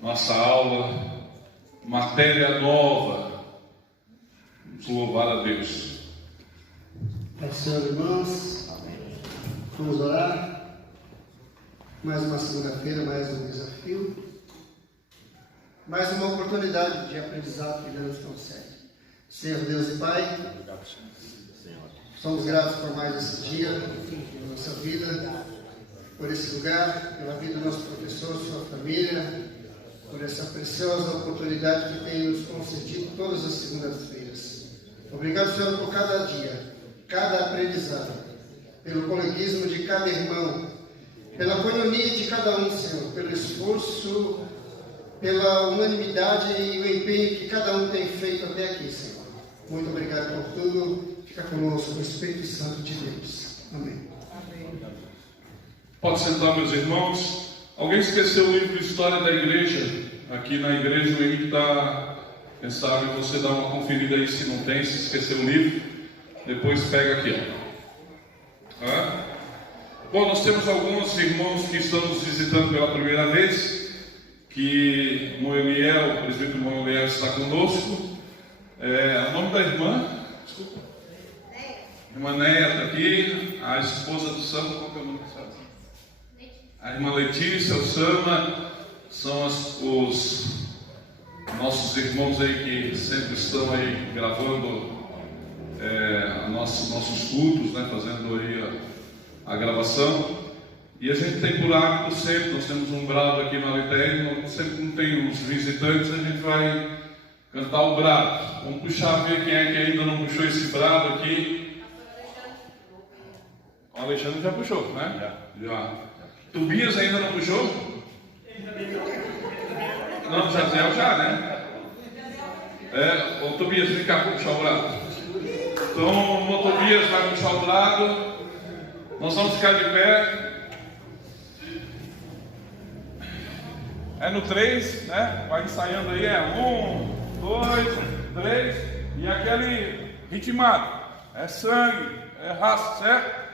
Nossa aula, matéria nova. Vamos louvar a Deus. Pai do Senhor, irmãos, vamos orar. Mais uma segunda-feira, mais um desafio, mais uma oportunidade de aprendizado que Deus nos concede. Senhor Deus e Pai, somos gratos por mais esse dia, por nossa vida, por esse lugar, pela vida do nosso professor, sua família, por essa preciosa oportunidade que tem nos concedido todas as segundas-feiras. Obrigado, Senhor, por cada dia, cada aprendizado, pelo coleguismo de cada irmão, pela coinonia de cada um, Senhor, pelo esforço, pela unanimidade e o empenho que cada um tem feito até aqui, Senhor. Muito obrigado por tudo. Fica conosco o Espírito Santo de Deus. Amém. Pode sentar, meus irmãos. Alguém esqueceu o livro de história da igreja? Aqui na igreja o Henrique está pensando em você dar uma conferida aí se não tem, se esqueceu o livro. Depois pega aqui, ó. Bom, nós temos alguns irmãos que estão nos visitando pela primeira vez, que Moeliel, o presbítero Moeliel está conosco. O nome da irmã? Desculpa. Irmã Neia está aqui, a esposa do Samba, qual que é o nome da senhora? A irmã Letícia, o Sama, são os nossos irmãos aí que sempre estão aí gravando nossos cultos, né, fazendo aí a gravação. E a gente tem por hábito sempre, nós temos um brado aqui na Litéria, sempre não tem uns visitantes, a gente vai cantar o brado. Vamos puxar, ver quem é que ainda não puxou esse brado aqui. O Alexandre já puxou, né? Já. Tobias ainda não puxou? Não, Jaziel já, né? O Tobias, vem cá puxar o brado. Então, o Tobias vai puxar o brado. Nós vamos ficar de pé. É no 3, né? Vai ensaiando aí, 1, 2, 3. E aquele ritmado. É sangue, é raça, certo?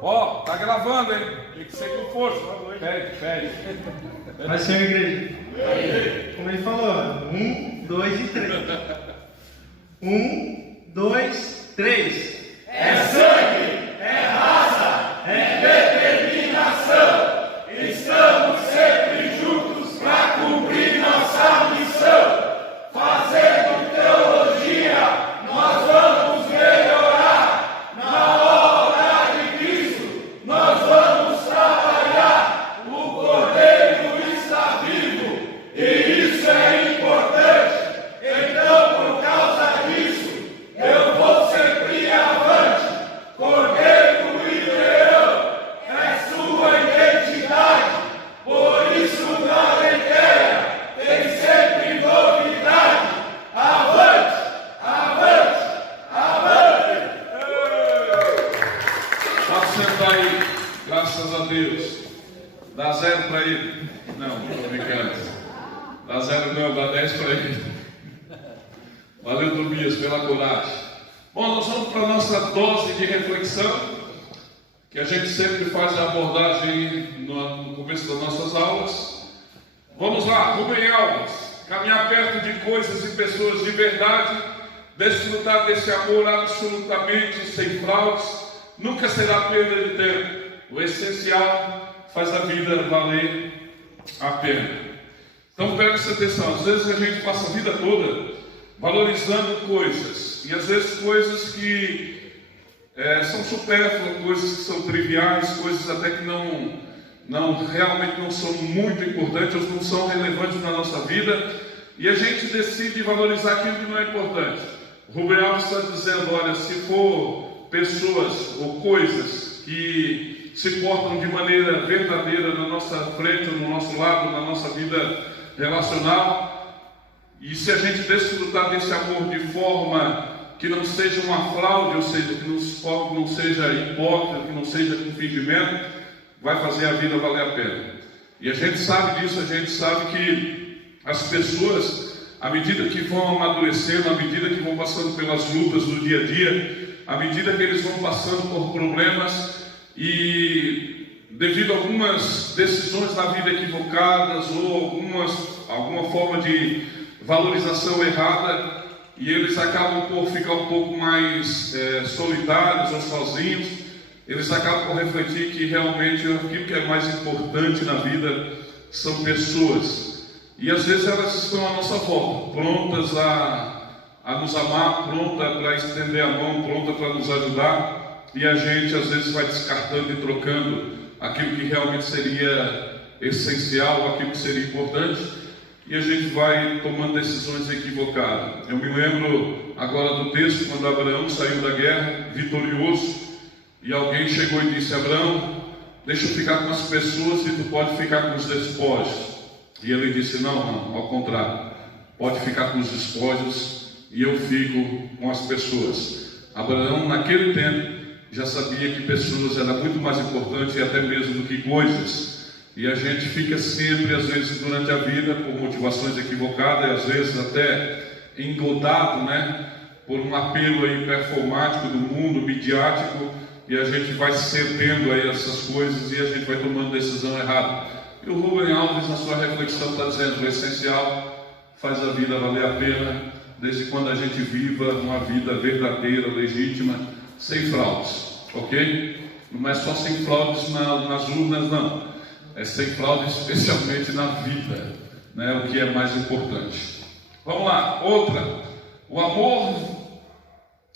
Ó, tá gravando, hein? Tem que ser com força. Pede. Vai ser a igreja. Como ele falou, 1, 2 e 3. 1, 2, 3. É sangue, é raça, é determinação. Estamos sempre juntos para cumprir nossa missão. Fazendo teologia, nós vamos melhorar. Na obra de Cristo, nós vamos trabalhar. O Cordeiro está vivo e isso é importante. Então, por causa disso, eu vou sempre avante. Cordeiro e leão é sua identidade. Por isso, na Letéria tem sempre novidade. Avante, avante, avante. Pode sentar aí, graças a Deus. Dá 0 para ele. Não, estou brincando. Dá 0 não, dá 10 para ele. Valeu, Tobias, pela coragem. Bom, nós vamos para a nossa dose de reflexão, que a gente sempre faz a abordagem no começo das nossas aulas. Vamos lá, Rubem Alves. Caminhar perto de coisas e pessoas de verdade, desfrutar desse amor absolutamente sem fraudes, nunca será perda de tempo. O essencial faz a vida valer a pena. Então preste atenção, às vezes a gente passa a vida toda valorizando coisas, e às vezes coisas que são supérfluas, coisas que são triviais, coisas até que realmente não são muito importantes, ou não são relevantes na nossa vida, e a gente decide valorizar aquilo que não é importante. O Rubem Alves está dizendo, olha, se for pessoas ou coisas que se portam de maneira verdadeira na nossa frente, no nosso lado, na nossa vida relacional, e se a gente desfrutar desse amor de forma que não seja uma fraude, ou seja, que não seja hipócrita, que não seja com fingimento, vai fazer a vida valer a pena. E a gente sabe disso, a gente sabe que as pessoas, à medida que vão amadurecendo, à medida que vão passando pelas lutas do dia a dia, à medida que eles vão passando por problemas e devido a algumas decisões na vida equivocadas ou alguma forma de valorização errada, e eles acabam por ficar um pouco mais solitários ou sozinhos, eles acabam por refletir que realmente aquilo que é mais importante na vida são pessoas. E às vezes elas estão à nossa volta, prontas a nos amar, prontas para estender a mão, prontas para nos ajudar, e a gente às vezes vai descartando e trocando aquilo que realmente seria essencial, aquilo que seria importante, e a gente vai tomando decisões equivocadas. Eu me lembro agora do texto, quando Abraão saiu da guerra, vitorioso, e alguém chegou e disse, Abraão, deixa eu ficar com as pessoas e tu pode ficar com os despojos. E ele disse, não, ao contrário, pode ficar com os despojos e eu fico com as pessoas. Abraão, naquele tempo, já sabia que pessoas eram muito mais importantes e até mesmo do que coisas. E a gente fica sempre, às vezes, durante a vida, por motivações equivocadas, e às vezes até engodado, por um apelo aí performático do mundo, midiático, e a gente vai cedendo aí essas coisas e a gente vai tomando decisão errada. E o Rubem Alves, na sua reflexão, está dizendo, o essencial faz a vida valer a pena, desde quando a gente viva uma vida verdadeira, legítima, sem fraudes, ok? Não é só sem fraudes nas urnas, não. É sem fraude, especialmente na vida, o que é mais importante. Vamos lá, outra. O amor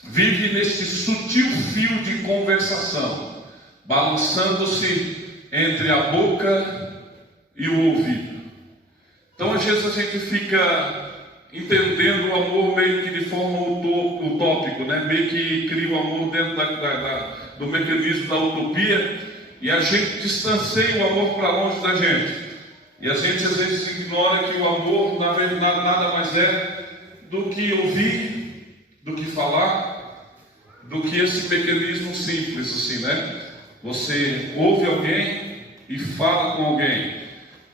vive neste sutil fio de conversação, balançando-se entre a boca e o ouvido. Então, às vezes a gente fica entendendo o amor meio que de forma utópico, meio que cria o amor dentro do mecanismo da utopia, e a gente distancia o amor para longe da gente. E a gente às vezes ignora que o amor, na verdade, nada mais é do que ouvir, do que falar, do que esse mecanismo simples assim, Você ouve alguém e fala com alguém.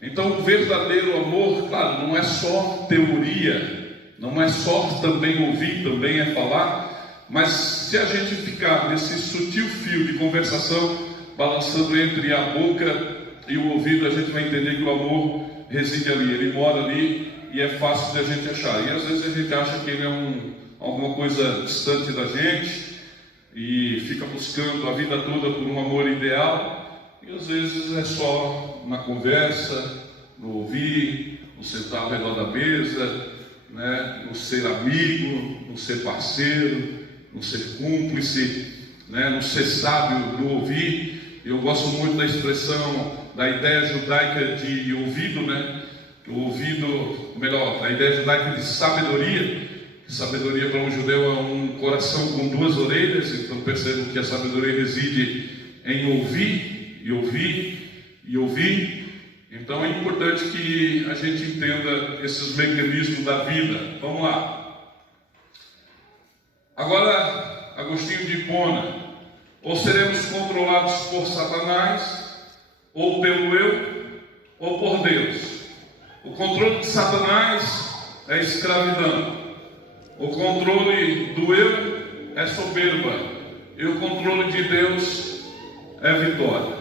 Então o verdadeiro amor, claro, não é só teoria, não é só também ouvir, também é falar, mas se a gente ficar nesse sutil fio de conversação, balançando entre a boca e o ouvido, a gente vai entender que o amor reside ali, ele mora ali e é fácil de a gente achar. E às vezes a gente acha que ele é alguma coisa distante da gente e fica buscando a vida toda por um amor ideal, e às vezes é só na conversa, no ouvir, no sentar ao redor da mesa, no ser amigo, no ser parceiro, no ser cúmplice, no ser sábio no ouvir. Eu gosto muito da expressão, da ideia judaica de ouvido, O ouvido, melhor, a ideia judaica de sabedoria. Sabedoria para um judeu é um coração com duas orelhas, então percebo que a sabedoria reside em ouvir, e ouvir, e ouvir. Então é importante que a gente entenda esses mecanismos da vida. Vamos lá. Agora, Agostinho de Hipona. Ou seremos controlados por Satanás, ou pelo eu, ou por Deus. O controle de Satanás é escravidão. O controle do eu é soberba. E o controle de Deus é vitória.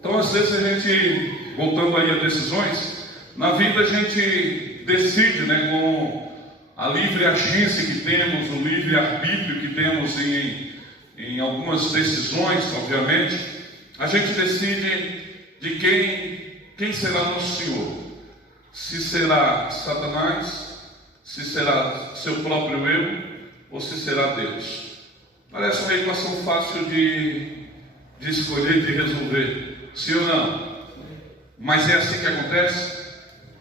Então, às vezes a gente, voltando aí a decisões, na vida a gente decide, com a livre agência que temos, o livre arbítrio que temos em algumas decisões, obviamente, a gente decide de quem será nosso Senhor. Se será Satanás, se será seu próprio eu, ou se será Deus. Parece uma equação fácil de escolher, de resolver, sim ou não? Mas é assim que acontece?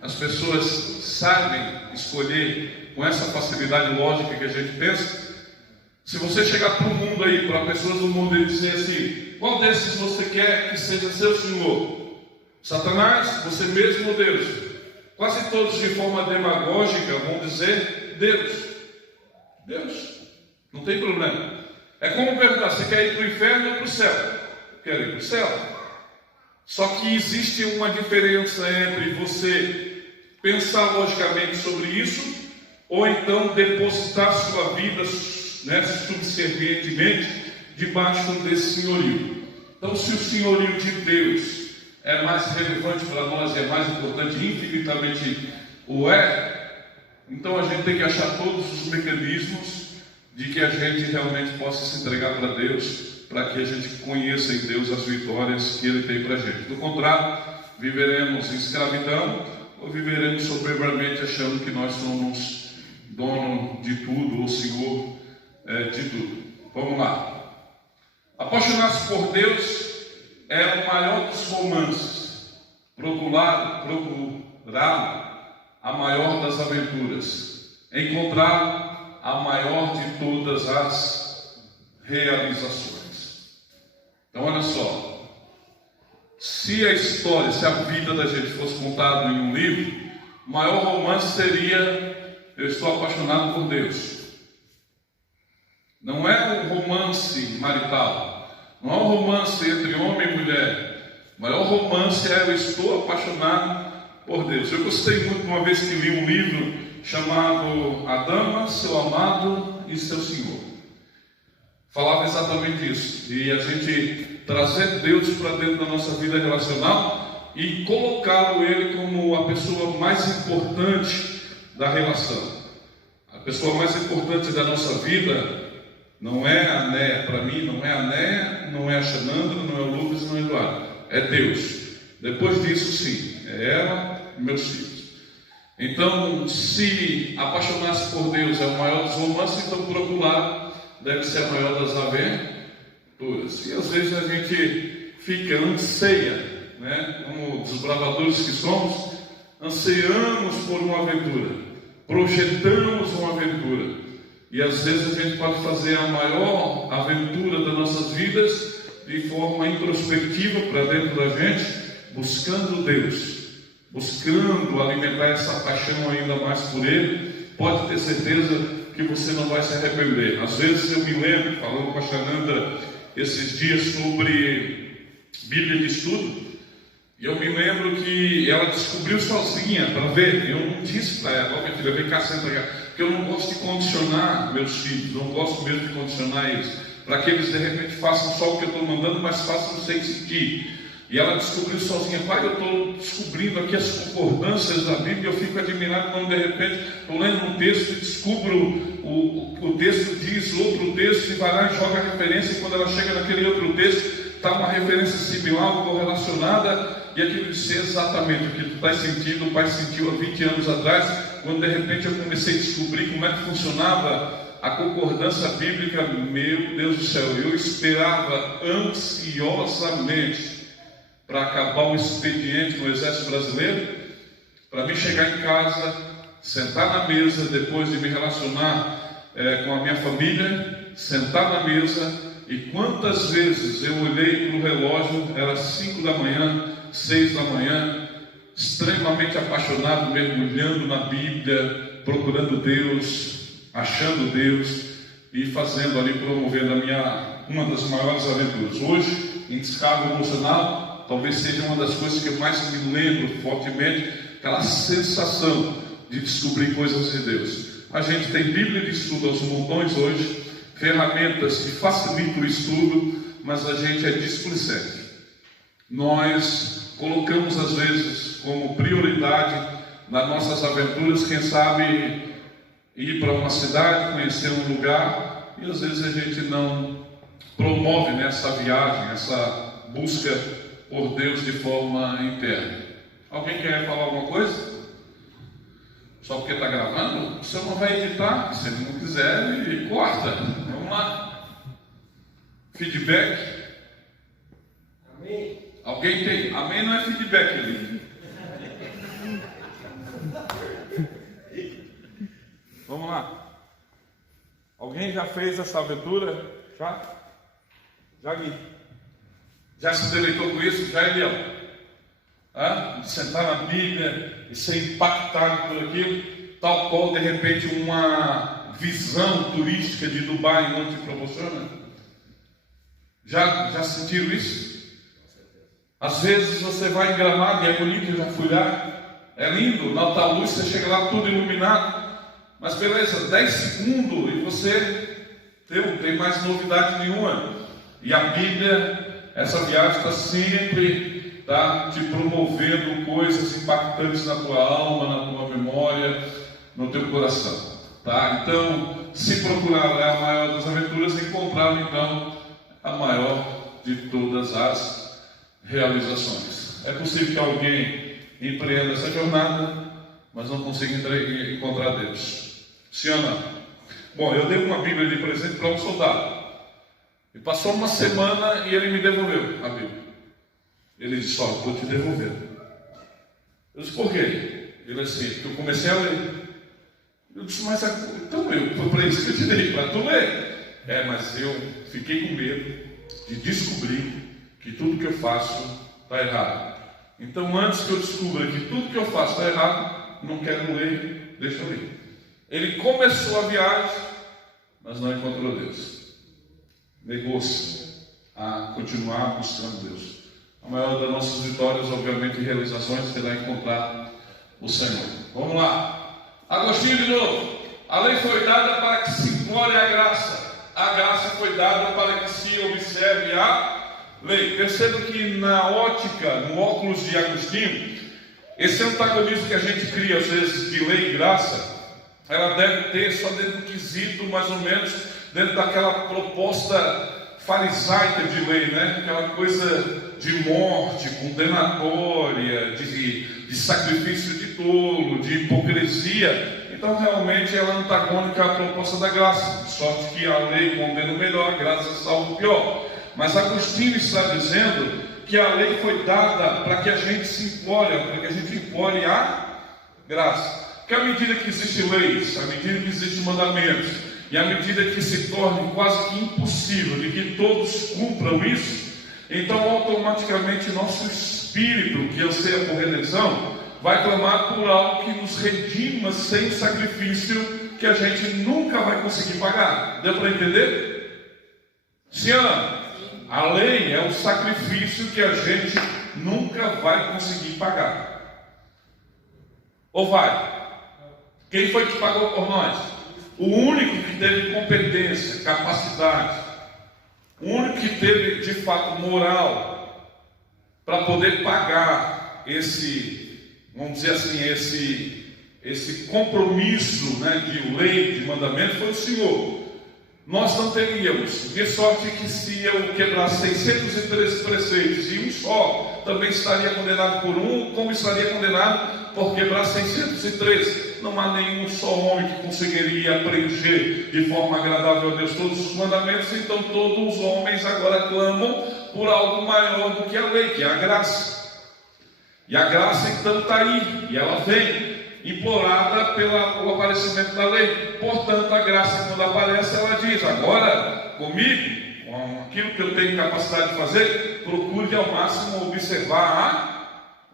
As pessoas sabem escolher com essa facilidade lógica que a gente pensa? Se você chegar para o mundo aí, para pessoas do mundo e dizer assim: qual desses você quer que seja seu Senhor? Satanás, você mesmo ou Deus? Quase todos de forma demagógica vão dizer Deus. Deus, não tem problema. É como perguntar: você quer ir para o inferno ou para o céu? Quero ir para o céu. Só que existe uma diferença entre você pensar logicamente sobre isso, ou então depositar sua vida, né, subservientemente debaixo desse senhorio. Então, se o senhorio de Deus é mais relevante para nós, é mais importante, infinitamente o é, então a gente tem que achar todos os mecanismos de que a gente realmente possa se entregar para Deus, para que a gente conheça em Deus as vitórias que Ele tem para a gente. Do contrário, viveremos em escravidão ou viveremos soberbamente achando que nós somos dono de tudo ou senhor de tudo. Vamos lá. Apaixonar-se por Deus é o maior dos romances. Procurá-lo, a maior das aventuras. Encontrá-lo, a maior de todas as realizações. Então, olha só. Se a história, se a vida da gente fosse contada em um livro, o maior romance seria: eu estou apaixonado por Deus. Não é um romance marital, não é um romance entre homem e mulher. O maior romance é: eu estou apaixonado por Deus. Eu gostei muito uma vez que li um livro chamado A Dama, Seu Amado e Seu Senhor. Falava exatamente isso, de a gente trazer Deus para dentro da nossa vida relacional e colocá-lo Ele como a pessoa mais importante da relação. A pessoa mais importante da nossa vida não é a Néia, para mim não é a Néia, não é a Xanandra, não é o Lucas, não é o Eduardo, é Deus. Depois disso, sim, é ela e meus filhos. Então, se apaixonar-se por Deus é o maior dos romances, então por outro lado deve ser a maior das aventuras. E às vezes a gente fica, anseia, né, como desbravadores que somos, ansiamos por uma aventura, projetamos uma aventura. E às vezes a gente pode fazer a maior aventura das nossas vidas de forma introspectiva para dentro da gente, buscando Deus, buscando alimentar essa paixão ainda mais por Ele. Pode ter certeza que você não vai se arrepender. Às vezes eu me lembro, falando com a Xanandra esses dias sobre Bíblia de estudo, e eu me lembro que ela descobriu sozinha para ver. Eu não disse para ela: minha filha, vem cá, senta cá, porque eu não gosto de condicionar meus filhos, não gosto mesmo de condicionar eles, para que eles de repente façam só o que eu estou mandando, mas façam sem sentir. E ela descobriu sozinha: pai, eu estou descobrindo aqui as concordâncias da Bíblia, eu fico admirado quando de repente estou lendo um texto e descubro o texto diz outro texto, e vai lá e joga a referência, e quando ela chega naquele outro texto, está uma referência similar ou correlacionada, e aquilo diz exatamente o que tu estás sentindo, o pai sentiu há 20 anos atrás, quando de repente eu comecei a descobrir como é que funcionava a concordância bíblica. Meu Deus do céu, eu esperava ansiosamente para acabar o expediente no Exército Brasileiro, para mim chegar em casa, sentar na mesa, depois de me relacionar com a minha família, sentar na mesa, e quantas vezes eu olhei para o relógio, era 5 da manhã, 6 da manhã, extremamente apaixonado, mergulhando na Bíblia, procurando Deus, achando Deus e fazendo ali, promovendo uma das maiores aventuras. Hoje, em descarga emocional, talvez seja uma das coisas que eu mais me lembro fortemente, aquela sensação de descobrir coisas de Deus. A gente tem Bíblia de estudo aos montões hoje, ferramentas que facilitam o estudo, mas a gente é displicente. Nós colocamos às vezes como prioridade nas nossas aventuras, quem sabe ir para uma cidade, conhecer um lugar, e às vezes a gente não promove nessa viagem, essa busca por Deus de forma interna. Alguém quer falar alguma coisa? Só porque está gravando? O senhor não vai editar. Se ele não quiser, ele corta. Vamos lá. Feedback. Amém. Alguém tem? Amém não é feedback ali. Vamos lá. Alguém já fez essa aventura? Já? Já vi. Já se deleitou com isso? Já, Elião? De sentar na Bíblia e ser impactado por aquilo, tal qual de repente uma visão turística de Dubai não te proporciona? Já sentiram isso? Às vezes você vai em Gramado e é bonito, eu já fui lá, é lindo, na alta luz você chega lá tudo iluminado, mas beleza, 10 segundos e você não tem mais novidade nenhuma. E a Bíblia, essa viagem está sempre te promovendo coisas impactantes na tua alma, na tua memória, no teu coração. Então, se procurar a maior das aventuras, encontrar então a maior de todas as realizações. É possível que alguém empreenda essa jornada, mas não consiga encontrar Deus. Sim ou não? Bom, eu dei uma Bíblia de presente para um soldado. E passou uma semana e ele me devolveu a Bíblia. Ele disse: só, vou te devolver. Eu disse: por quê? Ele disse: porque eu comecei a ler. Eu disse: mas então foi para isso que eu te dei, para tu ler. Mas eu fiquei com medo de descobrir que tudo que eu faço está errado. Então, antes que eu descubra que tudo que eu faço está errado, não quero ler, deixa eu ler. Ele começou a viagem, mas não encontrou Deus. Negou-se a continuar buscando Deus. A maior das nossas vitórias, obviamente, e realizações, será encontrar o Senhor. Vamos lá. Agostinho de novo. A lei foi dada para que se implore a graça. A graça foi dada para que se observe a lei. Perceba que na ótica, no óculos de Agostinho, esse antagonismo que a gente cria às vezes de lei e graça, ela deve ter só dentro do quesito, mais ou menos, dentro daquela proposta farisaica de lei, né? Aquela coisa de morte, condenatória, de sacrifício de tolo, de hipocrisia. Então realmente ela é antagônica à proposta da graça, de sorte que a lei condena o melhor, a graça salva o pior. Mas Agostinho está dizendo que a lei foi dada para que a gente se implore, para que a gente implore a graça. Porque à medida que existem leis, à medida que existem mandamentos, e à medida que se torne quase que impossível de que todos cumpram isso, então automaticamente nosso espírito, que anseia por redenção, vai clamar por algo que nos redima sem sacrifício que a gente nunca vai conseguir pagar. Deu para entender? Sim ou não? A lei é o sacrifício que a gente nunca vai conseguir pagar. Ou vai? Quem foi que pagou por nós? O único que teve competência, capacidade, o único que teve de fato moral para poder pagar esse, vamos dizer assim, esse compromisso, né, de lei, de mandamento, foi o Senhor. Nós não teríamos, de sorte que se eu quebrasse 613 preceitos e um só, também estaria condenado por um, como estaria condenado por quebrar 613. Não há nenhum só homem que conseguiria apreender de forma agradável a Deus todos os mandamentos, então todos os homens agora clamam por algo maior do que a lei, que é a graça. E a graça então está aí, e ela vem implorada pelo aparecimento da lei. Portanto, a graça, quando aparece, ela diz: agora, comigo, com aquilo que eu tenho capacidade de fazer, procure ao máximo observar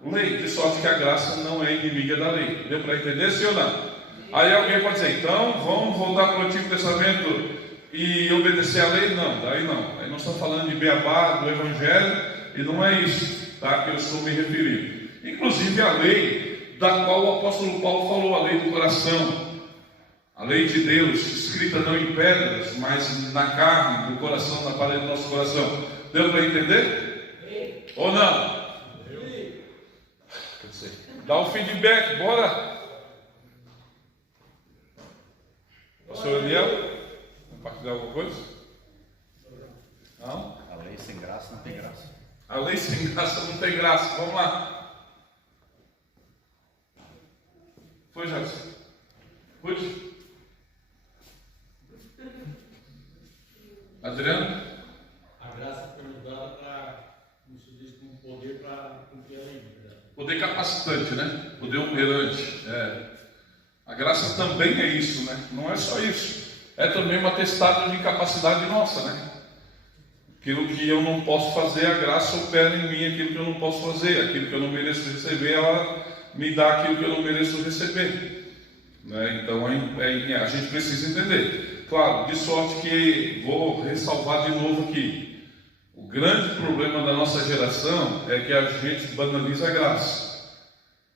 a lei, de sorte que a graça não é inimiga da lei. Deu para entender, sim ou não? Aí alguém pode dizer: então, vamos voltar para o Antigo Testamento e obedecer a lei? Não, daí não. Aí nós estamos falando de beabá, do Evangelho, e não é isso, tá, que eu estou me referindo. Inclusive a lei da qual o apóstolo Paulo falou, a lei do coração, a lei de Deus, escrita não em pedras, mas na carne, no coração, na parede do nosso coração. Deu para entender? Ou não? Dá um feedback, bora! Pastor Eliel, compartilhar alguma coisa? Não? A lei sem graça não tem graça. A lei sem graça não tem graça. Vamos lá. Foi, Jadson? Foi? Adriano? A graça foi nos dada para nos diz com poder para cumprir a lei. Poder capacitante, né? Poder operante. A graça também é isso, né? Não é só isso. É também um atestado de capacidade nossa, né? Aquilo que eu não posso fazer, a graça opera em mim. Aquilo que eu não posso fazer, aquilo que eu não mereço receber, ela me dá aquilo que eu não mereço receber, né? Então a gente precisa entender. Claro, de sorte que vou ressalvar de novo aqui. O grande problema da nossa geração é que a gente banaliza a graça.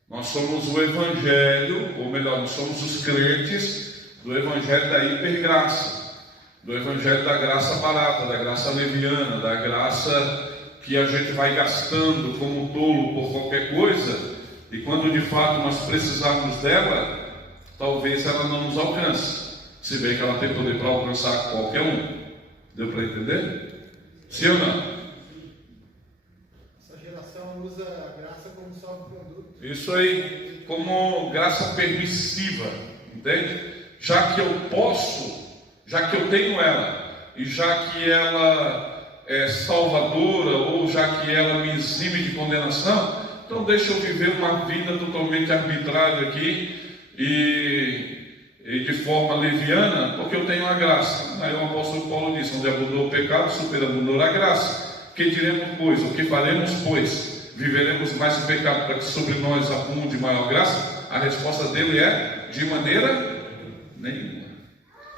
Nós somos o evangelho, ou melhor, nós somos os crentes do evangelho da hipergraça, do evangelho da graça barata, da graça leviana, da graça que a gente vai gastando como tolo por qualquer coisa, e quando de fato nós precisarmos dela, talvez ela não nos alcance. Se bem que ela tem poder para alcançar qualquer um. Deu para entender? Sim ou não? Essa geração usa a graça como salvo-produto. Isso aí, como graça permissiva, entende? Já que eu posso, já que eu tenho ela, e já que ela é salvadora, ou já que ela me exime de condenação, então deixa eu viver uma vida totalmente arbitrária aqui, e de forma leviana, porque eu tenho a graça. Aí o apóstolo Paulo diz: onde abundou o pecado, superabundou a graça. Que diremos, pois? O que faremos, pois? Viveremos mais o pecado para que sobre nós abunde maior graça? A resposta dele é: de maneira nenhuma.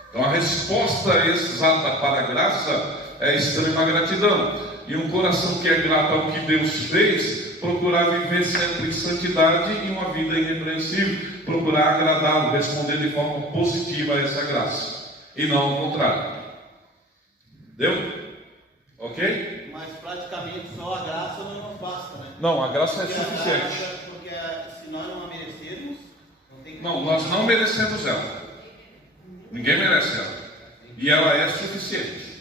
Então a resposta exata para a graça é a extrema gratidão. E um coração que é grato ao que Deus fez, procurar viver sempre em santidade e uma vida irrepreensível, procurar agradá-lo, responder de forma positiva a essa graça, e não ao contrário. Deu? Ok? Mas praticamente só a graça não basta, né? Não, a graça é Porque a suficiente. graça, porque se nós não a merecermos, não tem Não, nós não merecemos ela. Ninguém merece ela. E ela é suficiente.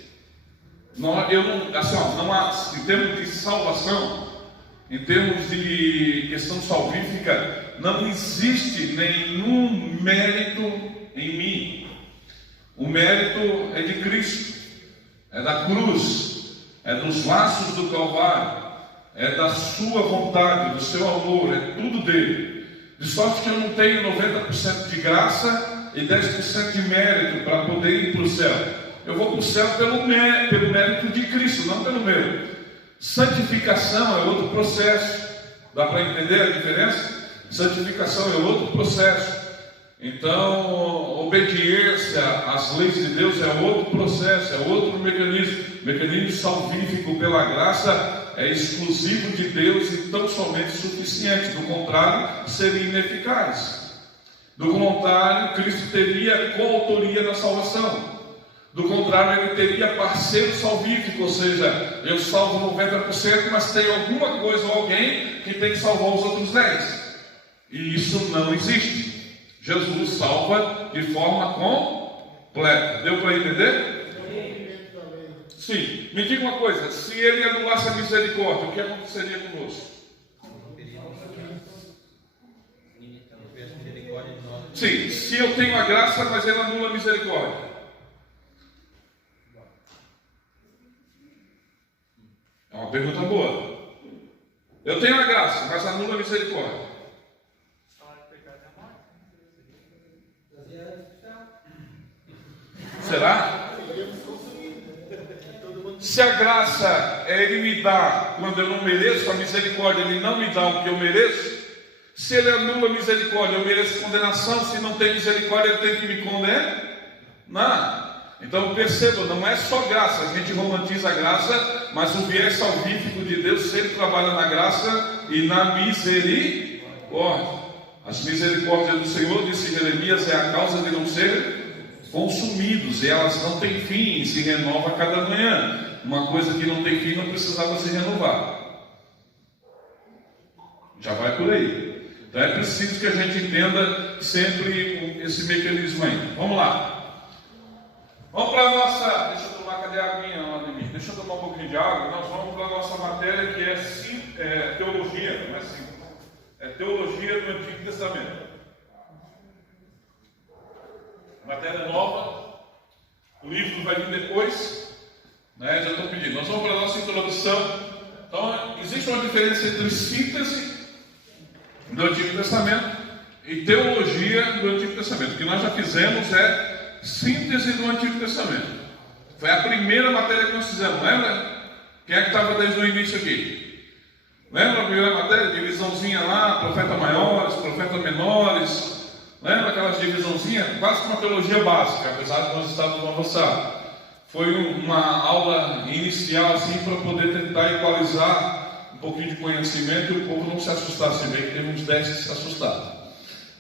Não, não há, em termos de salvação, em termos de questão salvífica, não existe nenhum mérito em mim. O mérito é de Cristo, é da cruz, é dos laços do Calvário, é da sua vontade, do seu amor, é tudo dele. De sorte que eu não tenho 90% de graça e 10% de mérito para poder ir para o céu. Eu vou para o céu pelo mérito de Cristo, não pelo meu. Santificação é outro processo. Dá para entender a diferença? Santificação é outro processo. Então, obediência às leis de Deus é outro processo, é outro mecanismo. O mecanismo salvífico pela graça é exclusivo de Deus e tão somente suficiente. Do contrário, seria ineficaz. Do contrário, Cristo teria coautoria na salvação. Do contrário, ele teria parceiro salvífico, ou seja, eu salvo 90%, mas tem alguma coisa ou alguém que tem que salvar os outros 10%. E isso não existe. Jesus salva de forma completa. Deu para entender? Sim. Me diga uma coisa: se ele anulasse a misericórdia, o que aconteceria conosco? Sim, se eu tenho a graça, mas ele anula a misericórdia. É uma pergunta boa. Eu tenho a graça, mas anula a misericórdia. Será? Se a graça é ele me dá quando eu não mereço, a misericórdia ele não me dá o que eu mereço. Se ele anula a misericórdia, eu mereço condenação. Se não tem misericórdia, ele tem que me condenar. Então perceba, não é só graça. A gente romantiza a graça, mas o viés salvífico de Deus sempre trabalha na graça e na misericórdia. As misericórdias do Senhor, disse Jeremias, é a causa de não ser consumidos, e elas não têm fim e se renova a cada manhã. Uma coisa que não tem fim não precisava se renovar. Já vai por aí. Então é preciso que a gente entenda sempre esse mecanismo aí. Vamos lá. Vamos para a nossa... Deixa eu tomar, cadê a aguinha lá de mim? Deixa eu tomar um pouquinho de água. Nós vamos para a nossa matéria que é teologia, não é simples. É teologia do Antigo Testamento. Matéria nova. O livro vai vir depois. Né? Já estou pedindo. Nós vamos para a nossa introdução. Então, existe uma diferença entre síntese do Antigo Testamento e teologia do Antigo Testamento. O que nós já fizemos é síntese do Antigo Testamento. Foi a primeira matéria que nós fizemos, lembra? Quem é que estava desde o início aqui? Lembra a primeira matéria? Divisãozinha lá, profeta maiores, profeta menores. Lembra aquelas divisãozinhas? Quase uma teologia básica, apesar de nós estarmos avançados. Foi uma aula inicial assim para poder tentar equalizar um pouquinho de conhecimento e o povo não se assustasse. Bem que teve uns 10 que se assustaram,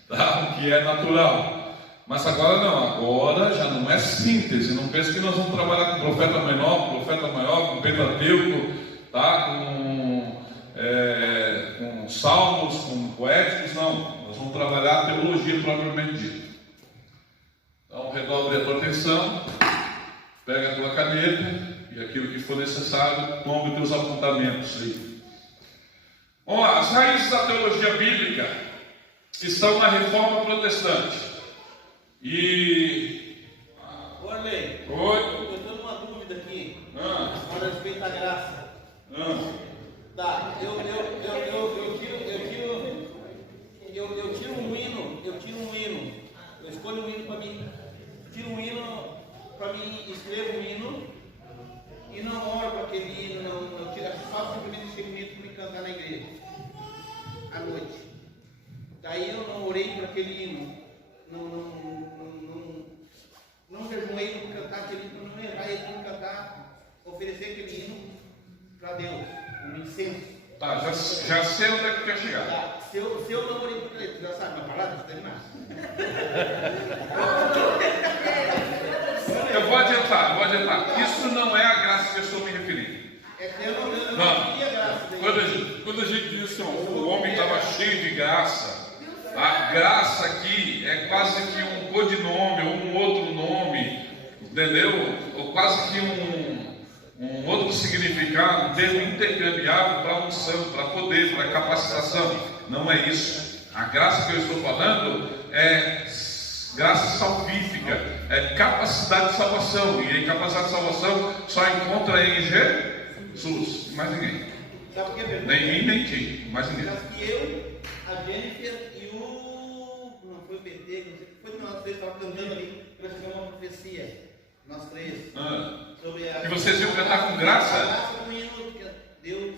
tá? O que é natural. Mas agora não, agora já não é síntese. Não pense que nós vamos trabalhar com profeta menor, profeta maior, com Pentateuco, tá? Com salmos, com poéticos, não. Nós vamos trabalhar a teologia propriamente dita. Então redobre a tua atenção, pega a tua caneta e aquilo que for necessário, tome os teus apontamentos aí. Vamos lá, as raízes da teologia bíblica estão na Reforma Protestante. E... Orley, Oi? eu estou numa dúvida aqui. Com respeito à graça. Tá, eu tiro um hino. Eu escolho um hino para mim. Tiro um hino para mim, escrevo um hino e não oro para aquele hino, não tiro, só simplesmente chego bonito para me cantar na igreja à noite. Daí eu não orei para aquele hino, não jejuei para cantar aquele hino, não errar ele para cantar, oferecer aquele hino para Deus, um incenso. Tá, já sei onde é que quer chegar. Tá, se eu não orei para ele, já sabe, mas palavra de terminar. Eu vou adiantar. Isso não é a graça que eu estou me referindo. É que eu não queria graça. Quando a gente diz que o homem estava cheio de graça, a graça aqui é quase que um codinome ou um outro nome, entendeu? Ou quase que um outro significado, um termo intercambiável para unção, para poder, para capacitação. Não é isso. A graça que eu estou falando é graça salvífica, é capacidade de salvação. E a capacidade de salvação só encontra em Jesus, mais ninguém. Sabe por que? Nem mim, nem ti, mais ninguém. Que eu, a Jennifer e o... Não foi o PT, não sei o que foi, nós três estávamos cantando ali para fazer uma profecia. Nós três. Sobre a... E vocês iam cantar com graça? A graça no hino, porque Deus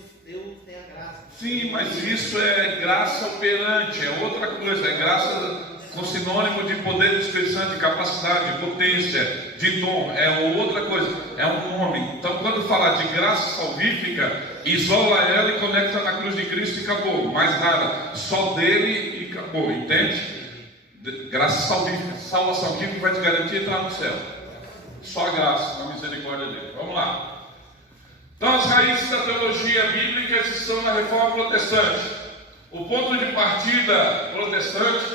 tem a graça. Sim, mas isso é graça operante, é outra coisa, é graça com sinônimo de poder do Espírito Santo, de capacidade, de potência, de dom, é outra coisa, é um nome. Então, quando falar de graça salvífica, isola ela e conecta na cruz de Cristo e acabou, mais nada, só dele e acabou, entende? Graça salvífica, salvação, que vai te garantir entrar no céu? Só a graça, na misericórdia dele. Vamos lá. Então, as raízes da teologia bíblica estão na Reforma Protestante. O ponto de partida protestante,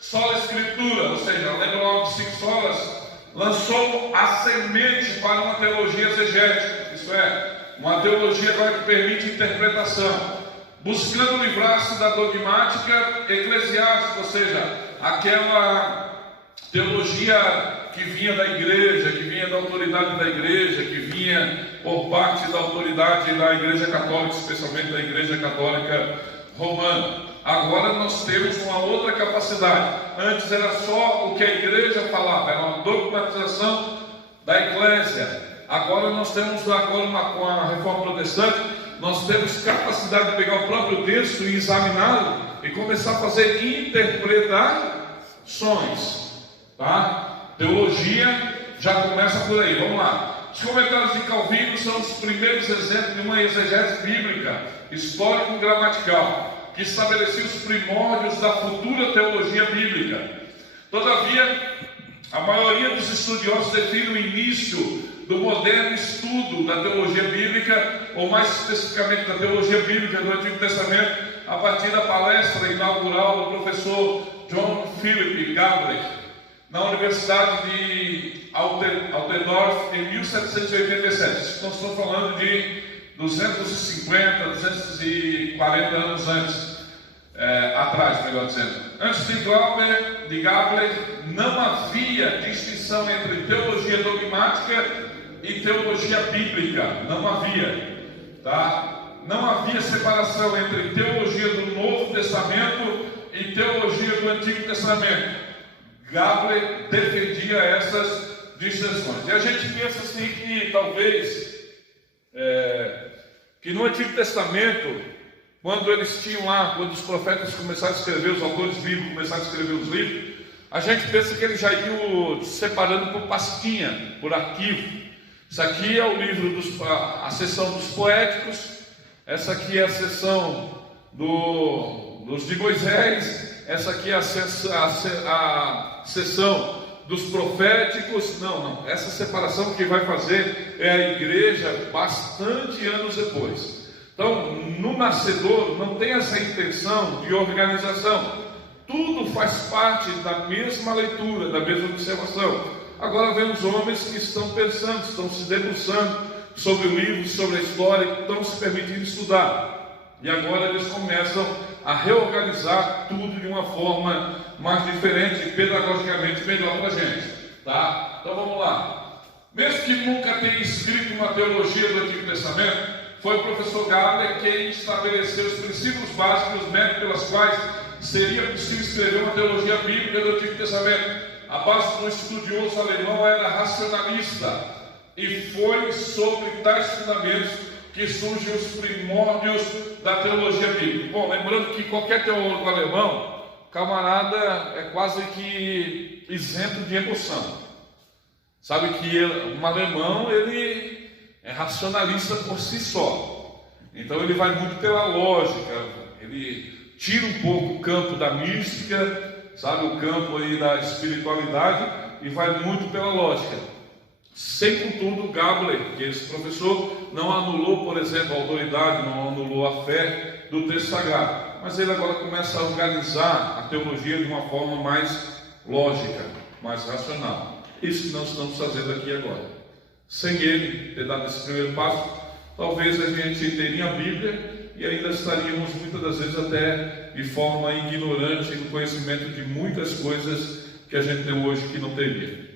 sola escritura, ou seja, lembra logo de 5 solas, lançou a semente para uma teologia exegética, isso é, uma teologia agora que permite interpretação, buscando livrar-se da dogmática eclesiástica, ou seja, aquela teologia que vinha da igreja, que vinha da autoridade da igreja, que vinha por parte da autoridade da igreja católica, especialmente da igreja católica romana. Agora nós temos uma outra capacidade. Antes era só o que a igreja falava, era uma dogmatização da eclésia. Agora nós temos, com a Reforma Protestante, nós temos capacidade de pegar o próprio texto e examiná-lo e começar a fazer interpretações, tá? Teologia já começa por aí, vamos lá. Os comentários de Calvino são os primeiros exemplos de uma exegese bíblica, histórico-gramatical, que estabelecia os primórdios da futura teologia bíblica. Todavia, a maioria dos estudiosos define o início do moderno estudo da teologia bíblica, ou mais especificamente da teologia bíblica do Antigo Testamento, a partir da palestra inaugural do professor John Philip Gabriel, na Universidade de Altendorf em 1787. Então, estou falando de 250, 240 anos antes, atrás, melhor dizendo. Antes de Gabler, não havia distinção entre teologia dogmática e teologia bíblica. Não havia, tá? Não havia separação entre teologia do Novo Testamento e teologia do Antigo Testamento. Gabler defendia essas distinções. E a gente pensa assim que talvez que no Antigo Testamento, quando eles tinham lá, quando os profetas começaram a escrever, os autores bíblicos começaram a escrever os livros, a gente pensa que eles já iam separando por pastinha, por arquivo. Isso aqui é o livro, a seção dos poéticos, essa aqui é a seção dos de Moisés, essa aqui é a seção dos proféticos. Não, essa separação que vai fazer é a igreja bastante anos depois. Então, no nascedor não tem essa intenção de organização, tudo faz parte da mesma leitura, da mesma observação. Agora vem os homens que estão pensando, estão se debruçando sobre o livro, sobre a história, estão se permitindo estudar. E agora eles começam a reorganizar tudo de uma forma mais diferente e pedagogicamente melhor para a gente. Tá? Então vamos lá. Mesmo que nunca tenha escrito uma teologia do Antigo Testamento, foi o professor Gabler quem estabeleceu os princípios básicos, os métodos pelos quais seria possível escrever uma teologia bíblica do Antigo Testamento. A base do estudioso alemão era racionalista, e foi sobre tais fundamentos que surgem os primórdios da teologia bíblica. Bom, lembrando que qualquer teólogo alemão, camarada é quase que isento de emoção. Sabe que um alemão, ele é racionalista por si só. Então ele vai muito pela lógica, ele tira um pouco o campo da mística, sabe, o campo aí da espiritualidade, e vai muito pela lógica. Sem, contudo, Gabler, que esse professor, não anulou, por exemplo, a autoridade, não anulou a fé do texto sagrado, mas ele agora começa a organizar a teologia de uma forma mais lógica, mais racional. Isso que nós estamos fazendo aqui agora. Sem ele ter dado esse primeiro passo, talvez a gente teria a Bíblia e ainda estaríamos muitas das vezes até de forma ignorante no conhecimento de muitas coisas que a gente tem hoje que não teria.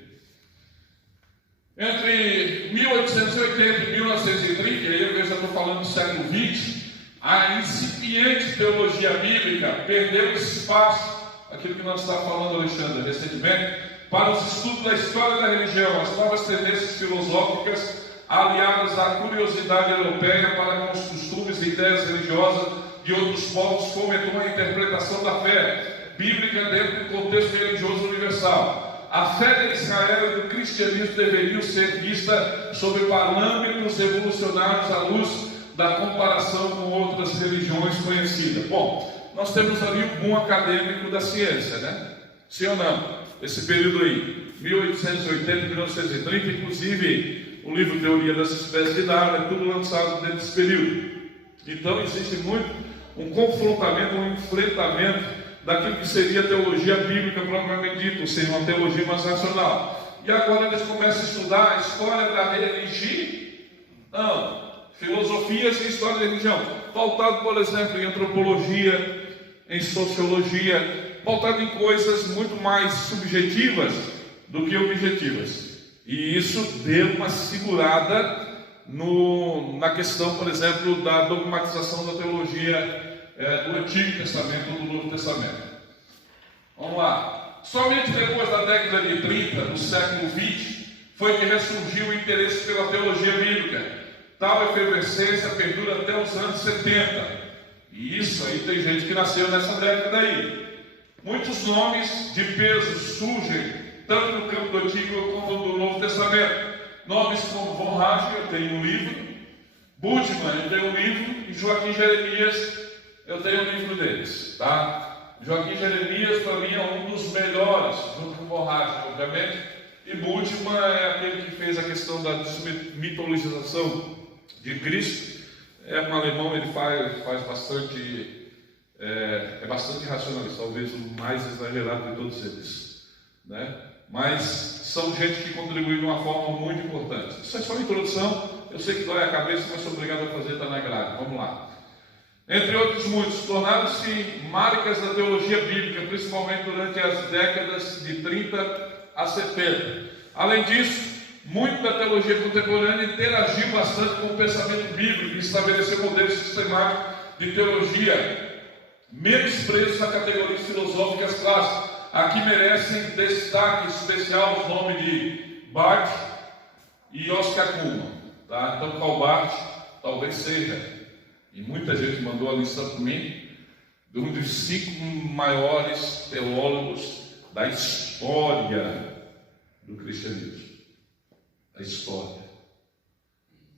Entre 1880 e 1930, e aí eu já estou falando do século XX, a incipiente teologia bíblica perdeu espaço, aquilo que nós estávamos falando, Alexandre, recentemente, para os estudos da história da religião, as novas tendências filosóficas aliadas à curiosidade europeia para com os costumes e ideias religiosas de outros povos, fomentou a interpretação da fé bíblica dentro do contexto religioso universal. A fé de Israel e do cristianismo deveriam ser vista sob parâmetros evolucionários à luz da comparação com outras religiões conhecidas. Bom, nós temos ali o boom acadêmico da ciência, né? Sim ou não? Esse período aí, 1880 e 1930, inclusive o livro Teoria das Espécies de Darwin, é tudo lançado dentro desse período. Então existe muito um confrontamento, um enfrentamento daquilo que seria a teologia bíblica propriamente dita, ou seja, uma teologia mais racional. E agora eles começam a estudar a história da religião, filosofias e história da religião, pautado, por exemplo, em antropologia, em sociologia, pautado em coisas muito mais subjetivas do que objetivas. E isso deu uma segurada na questão, por exemplo, da dogmatização da teologia do Antigo Testamento ou do Novo Testamento. Vamos lá. Somente depois da década de 30 do século XX foi que ressurgiu o interesse pela teologia bíblica. Tal efervescência perdura até os anos 70. E isso aí tem gente que nasceu nessa década aí. Muitos nomes de peso surgem, tanto no campo do Antigo como do Novo Testamento. Nomes como Von Hage, eu tenho um livro, Bultmann, eu tenho um livro, e Joaquim Jeremias, eu tenho um livro deles, tá? Joaquim Jeremias, para mim, é um dos melhores, junto com Von Hage, obviamente, e Bultmann é aquele que fez a questão da mitologização de Cristo. É um alemão, ele faz bastante, é bastante racionalista, talvez o mais exagerado de todos eles, né? mas são gente que contribui de uma forma muito importante. Isso é só uma introdução, eu sei que dói a cabeça, mas sou obrigado a fazer, está na grade. Vamos lá. Entre outros muitos, tornaram-se marcas da teologia bíblica, principalmente durante as décadas de 30 a 70. Além disso, muito da teologia contemporânea interagiu bastante com o pensamento bíblico e estabeleceu modelos sistemáticos de teologia menos presos a categorias filosóficas clássicas. Aqui merecem destaque especial os nomes de Barth e Oscar Cullmann. Tá? Então, Karl Barth talvez seja, e muita gente mandou a lição para mim, de um dos 5 maiores teólogos da história do cristianismo. Da história.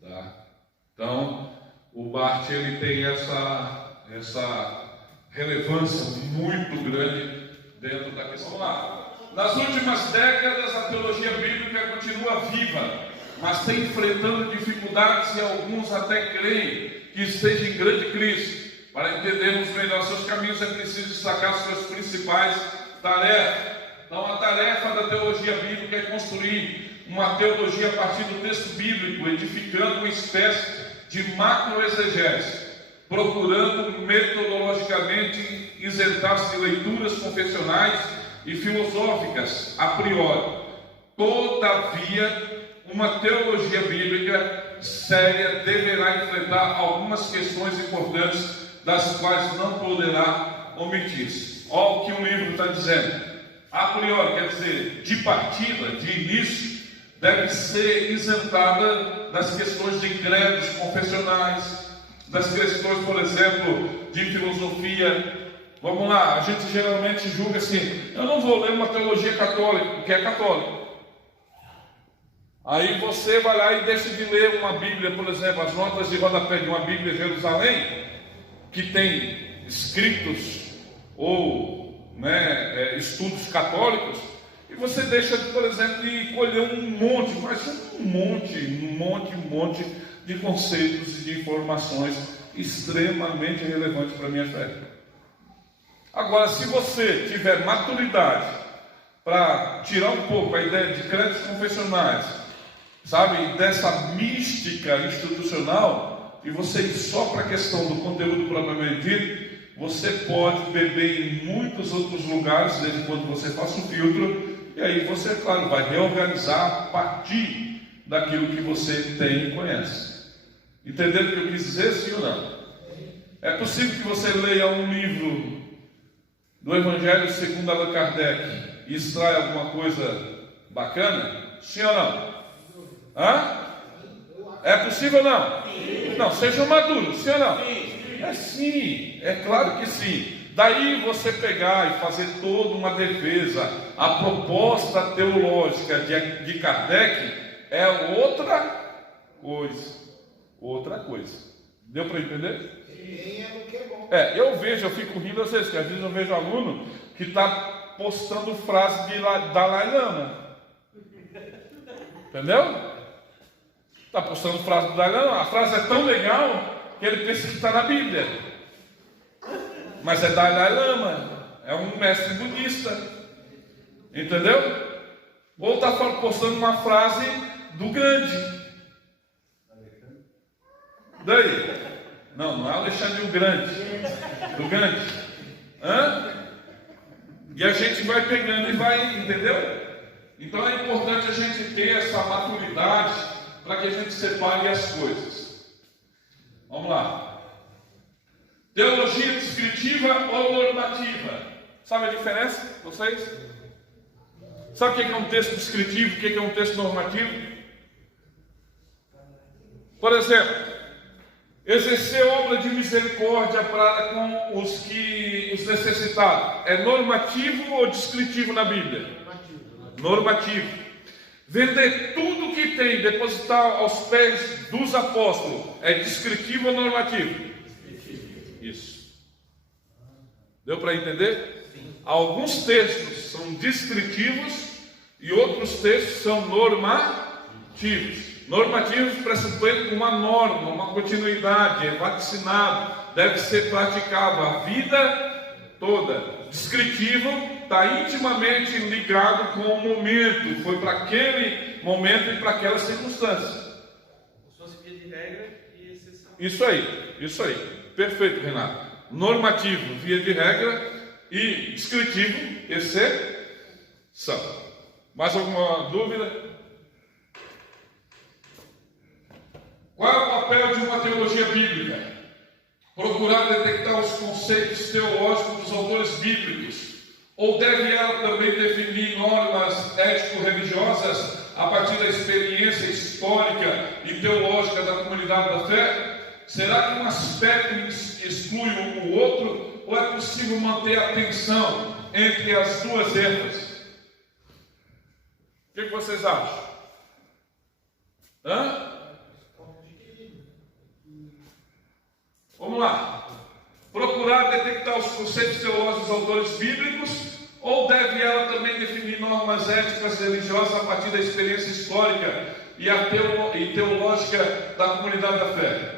Tá? Então, o Barth ele tem essa relevância muito grande dentro da questão. Vamos lá. Nas últimas décadas, a teologia bíblica continua viva, mas tem enfrentando dificuldades e alguns até creem que esteja em grande crise. Para entendermos melhor seus caminhos, é preciso destacar suas principais tarefas. Então, a tarefa da teologia bíblica é construir uma teologia a partir do texto bíblico, edificando uma espécie de macroexegese, procurando metodologicamente isentar-se de leituras confessionais e filosóficas a priori. Todavia, uma teologia bíblica séria deverá enfrentar algumas questões importantes, das quais não poderá omitir-se. Olha o que o livro está dizendo. A priori, quer dizer, de partida, de início, deve ser isentada das questões de credos confessionais, das questões, por exemplo, de filosofia. Vamos lá, a gente geralmente julga assim: eu não vou ler uma teologia católica, porque é católico. Aí você vai lá e deixa de ler uma Bíblia, por exemplo, as notas de rodapé de uma Bíblia Jerusalém, que tem escritos ou estudos católicos, e você deixa, por exemplo, de colher um monte de conceitos e de informações extremamente relevantes para a minha fé. Agora, se você tiver maturidade para tirar um pouco a ideia de credos confessionais, sabe, dessa mística institucional, e você ir só para a questão do conteúdo propriamente dito, você pode beber em muitos outros lugares, desde quando você faça um filtro, e aí você, claro, vai reorganizar a partir daquilo que você tem e conhece. Entendendo o que eu quis dizer, sim ou não? É possível que você leia um livro do Evangelho segundo Allan Kardec e extraia alguma coisa bacana? Sim ou não? Hã? É possível ou não? Sim. Não, sejam maduros, sim ou não? Sim. É sim, é claro que sim. Daí você pegar e fazer toda uma defesa, a proposta teológica de Kardec é outra coisa. Outra coisa. Deu para entender? Sim, é no que é bom. Eu fico rindo às vezes, que às vezes eu vejo aluno que está postando frase de Dalai Lama. Entendeu? Está postando frase do Dalai Lama. A frase é tão legal que ele pensa que está na Bíblia. Mas é Dalai Lama, é um mestre budista. Entendeu? Ou está postando uma frase do Gandhi. Daí? Não é Alexandre o Grande. Do Gandhi. E a gente vai pegando e vai, entendeu? Então é importante a gente ter essa maturidade para que a gente separe as coisas. Vamos lá. Teologia descritiva ou normativa? Sabe a diferença, vocês? Sabe o que é um texto descritivo, o que é um texto normativo? Por exemplo, exercer obra de misericórdia para com os necessitados é normativo ou descritivo na Bíblia? Normativo. Vender tudo que tem, depositar aos pés dos apóstolos, é descritivo ou normativo? Isso. Deu para entender? Sim. Alguns textos são descritivos e outros textos são normativos. Normativos pressupõem uma norma, uma continuidade, é vacinado, deve ser praticado. A vida toda. Descritivo está intimamente ligado com o momento, foi para aquele momento e para aquela circunstância. Se fosse via de regra e exceção. Isso aí, perfeito, Renato. Normativo, via de regra, e descritivo, exceção. Mais alguma dúvida? Qual é o papel de uma teologia bíblica? Procurar detectar os conceitos teológicos dos autores bíblicos, ou deve ela também definir normas ético-religiosas a partir da experiência histórica e teológica da comunidade da fé? Será que um aspecto exclui o outro, ou é possível manter a tensão entre as duas ênfases? O que vocês acham? Vamos lá. Procurar detectar os conceitos teológicos dos autores bíblicos, ou deve ela também definir normas éticas religiosas a partir da experiência histórica e teológica da comunidade da fé?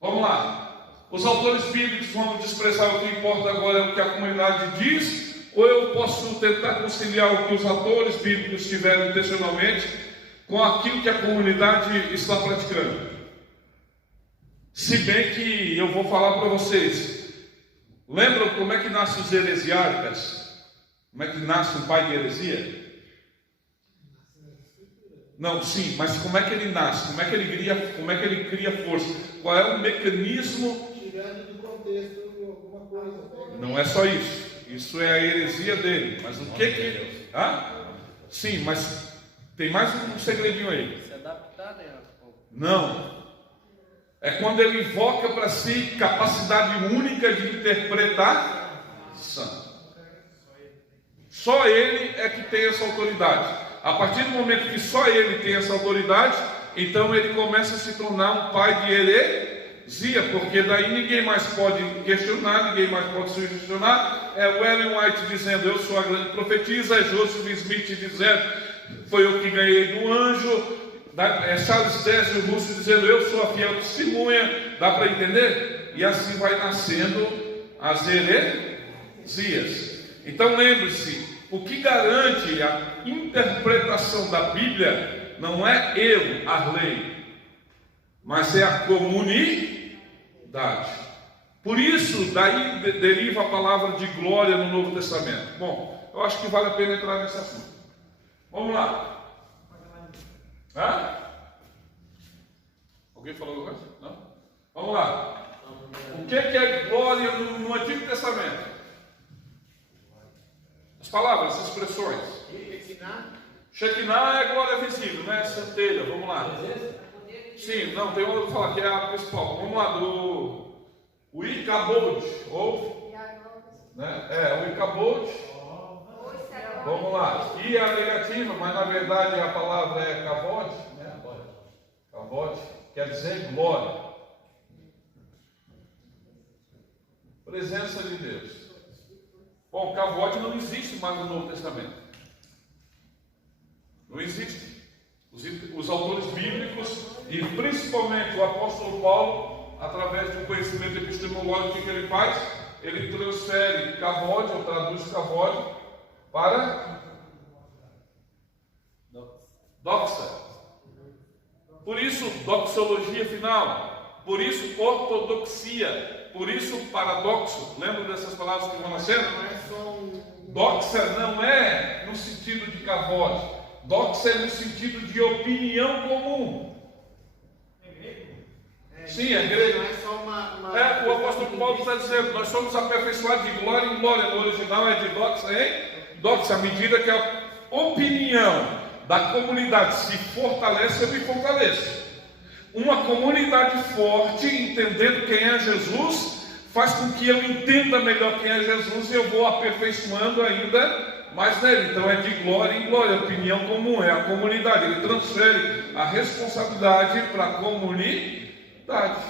Vamos lá. Os autores bíblicos vão desprezar o que importa agora é o que a comunidade diz, ou eu posso tentar conciliar o que os autores bíblicos tiveram intencionalmente com aquilo que a comunidade está praticando? Se bem que eu vou falar para vocês, lembram como é que nascem os heresiáridas? Como é que nasce um pai de heresia? Não, sim, mas como é que ele nasce? Como é que ele cria força? Qual é o mecanismo? Tirando do contexto alguma coisa. Não é só isso. Isso é a heresia dele. Mas o que? Sim, mas tem mais um segredinho aí. Se adaptar, né? Não. É quando ele invoca para si capacidade única de interpretação. Só ele é que tem essa autoridade. A partir do momento que só ele tem essa autoridade, então ele começa a se tornar um pai de heresia, porque daí ninguém mais pode questionar, ninguém mais pode sugestionar. É o Ellen White dizendo, eu sou a grande profetisa, é Joseph Smith dizendo, foi eu que ganhei do anjo. É Charles Désio Russo dizendo, eu sou a fiel testemunha. Dá para entender? E assim vai nascendo as heresias. Então lembre-se, o que garante a interpretação da Bíblia não é eu, Arley, mas é a comunidade. Por isso, daí deriva a palavra de glória no Novo Testamento. Bom, eu acho que vale a pena entrar nesse assunto. Vamos lá. Alguém falou alguma coisa? Não? Vamos lá. O que é glória no Antigo Testamento? As palavras, as expressões. Shekinah é glória visível, né? Centelha, vamos lá. Sim, não, tem outra que falar que é a principal. Vamos lá, o Icabod, ou, né? O Icabod. Vamos lá. I é a negativa, mas na verdade a palavra é Kavod, né? Kavod quer dizer glória. Presença de Deus. Bom, Kavod não existe mais no Novo Testamento. Não existe. Os autores bíblicos, e principalmente o apóstolo Paulo, através do conhecimento epistemológico que ele faz, ele transfere Kavod, ou traduz Kavod, para doxa. Por isso, doxologia final. Por isso, ortodoxia. Por isso, paradoxo. Lembra dessas palavras que vão nascendo? Doxa não é no sentido de Kavod. Doxa é no sentido de opinião comum. Sim, é grego. O apóstolo Paulo está dizendo, nós somos aperfeiçoados de glória em glória. No original é de doxa, hein? Doxa, à medida que a opinião da comunidade se fortalece, eu me fortaleço. Uma comunidade forte, entendendo quem é Jesus, faz com que eu entenda melhor quem é Jesus e eu vou aperfeiçoando ainda mais nele. Então é de glória em glória, a opinião comum, é a comunidade. Ele transfere a responsabilidade para a comunidade.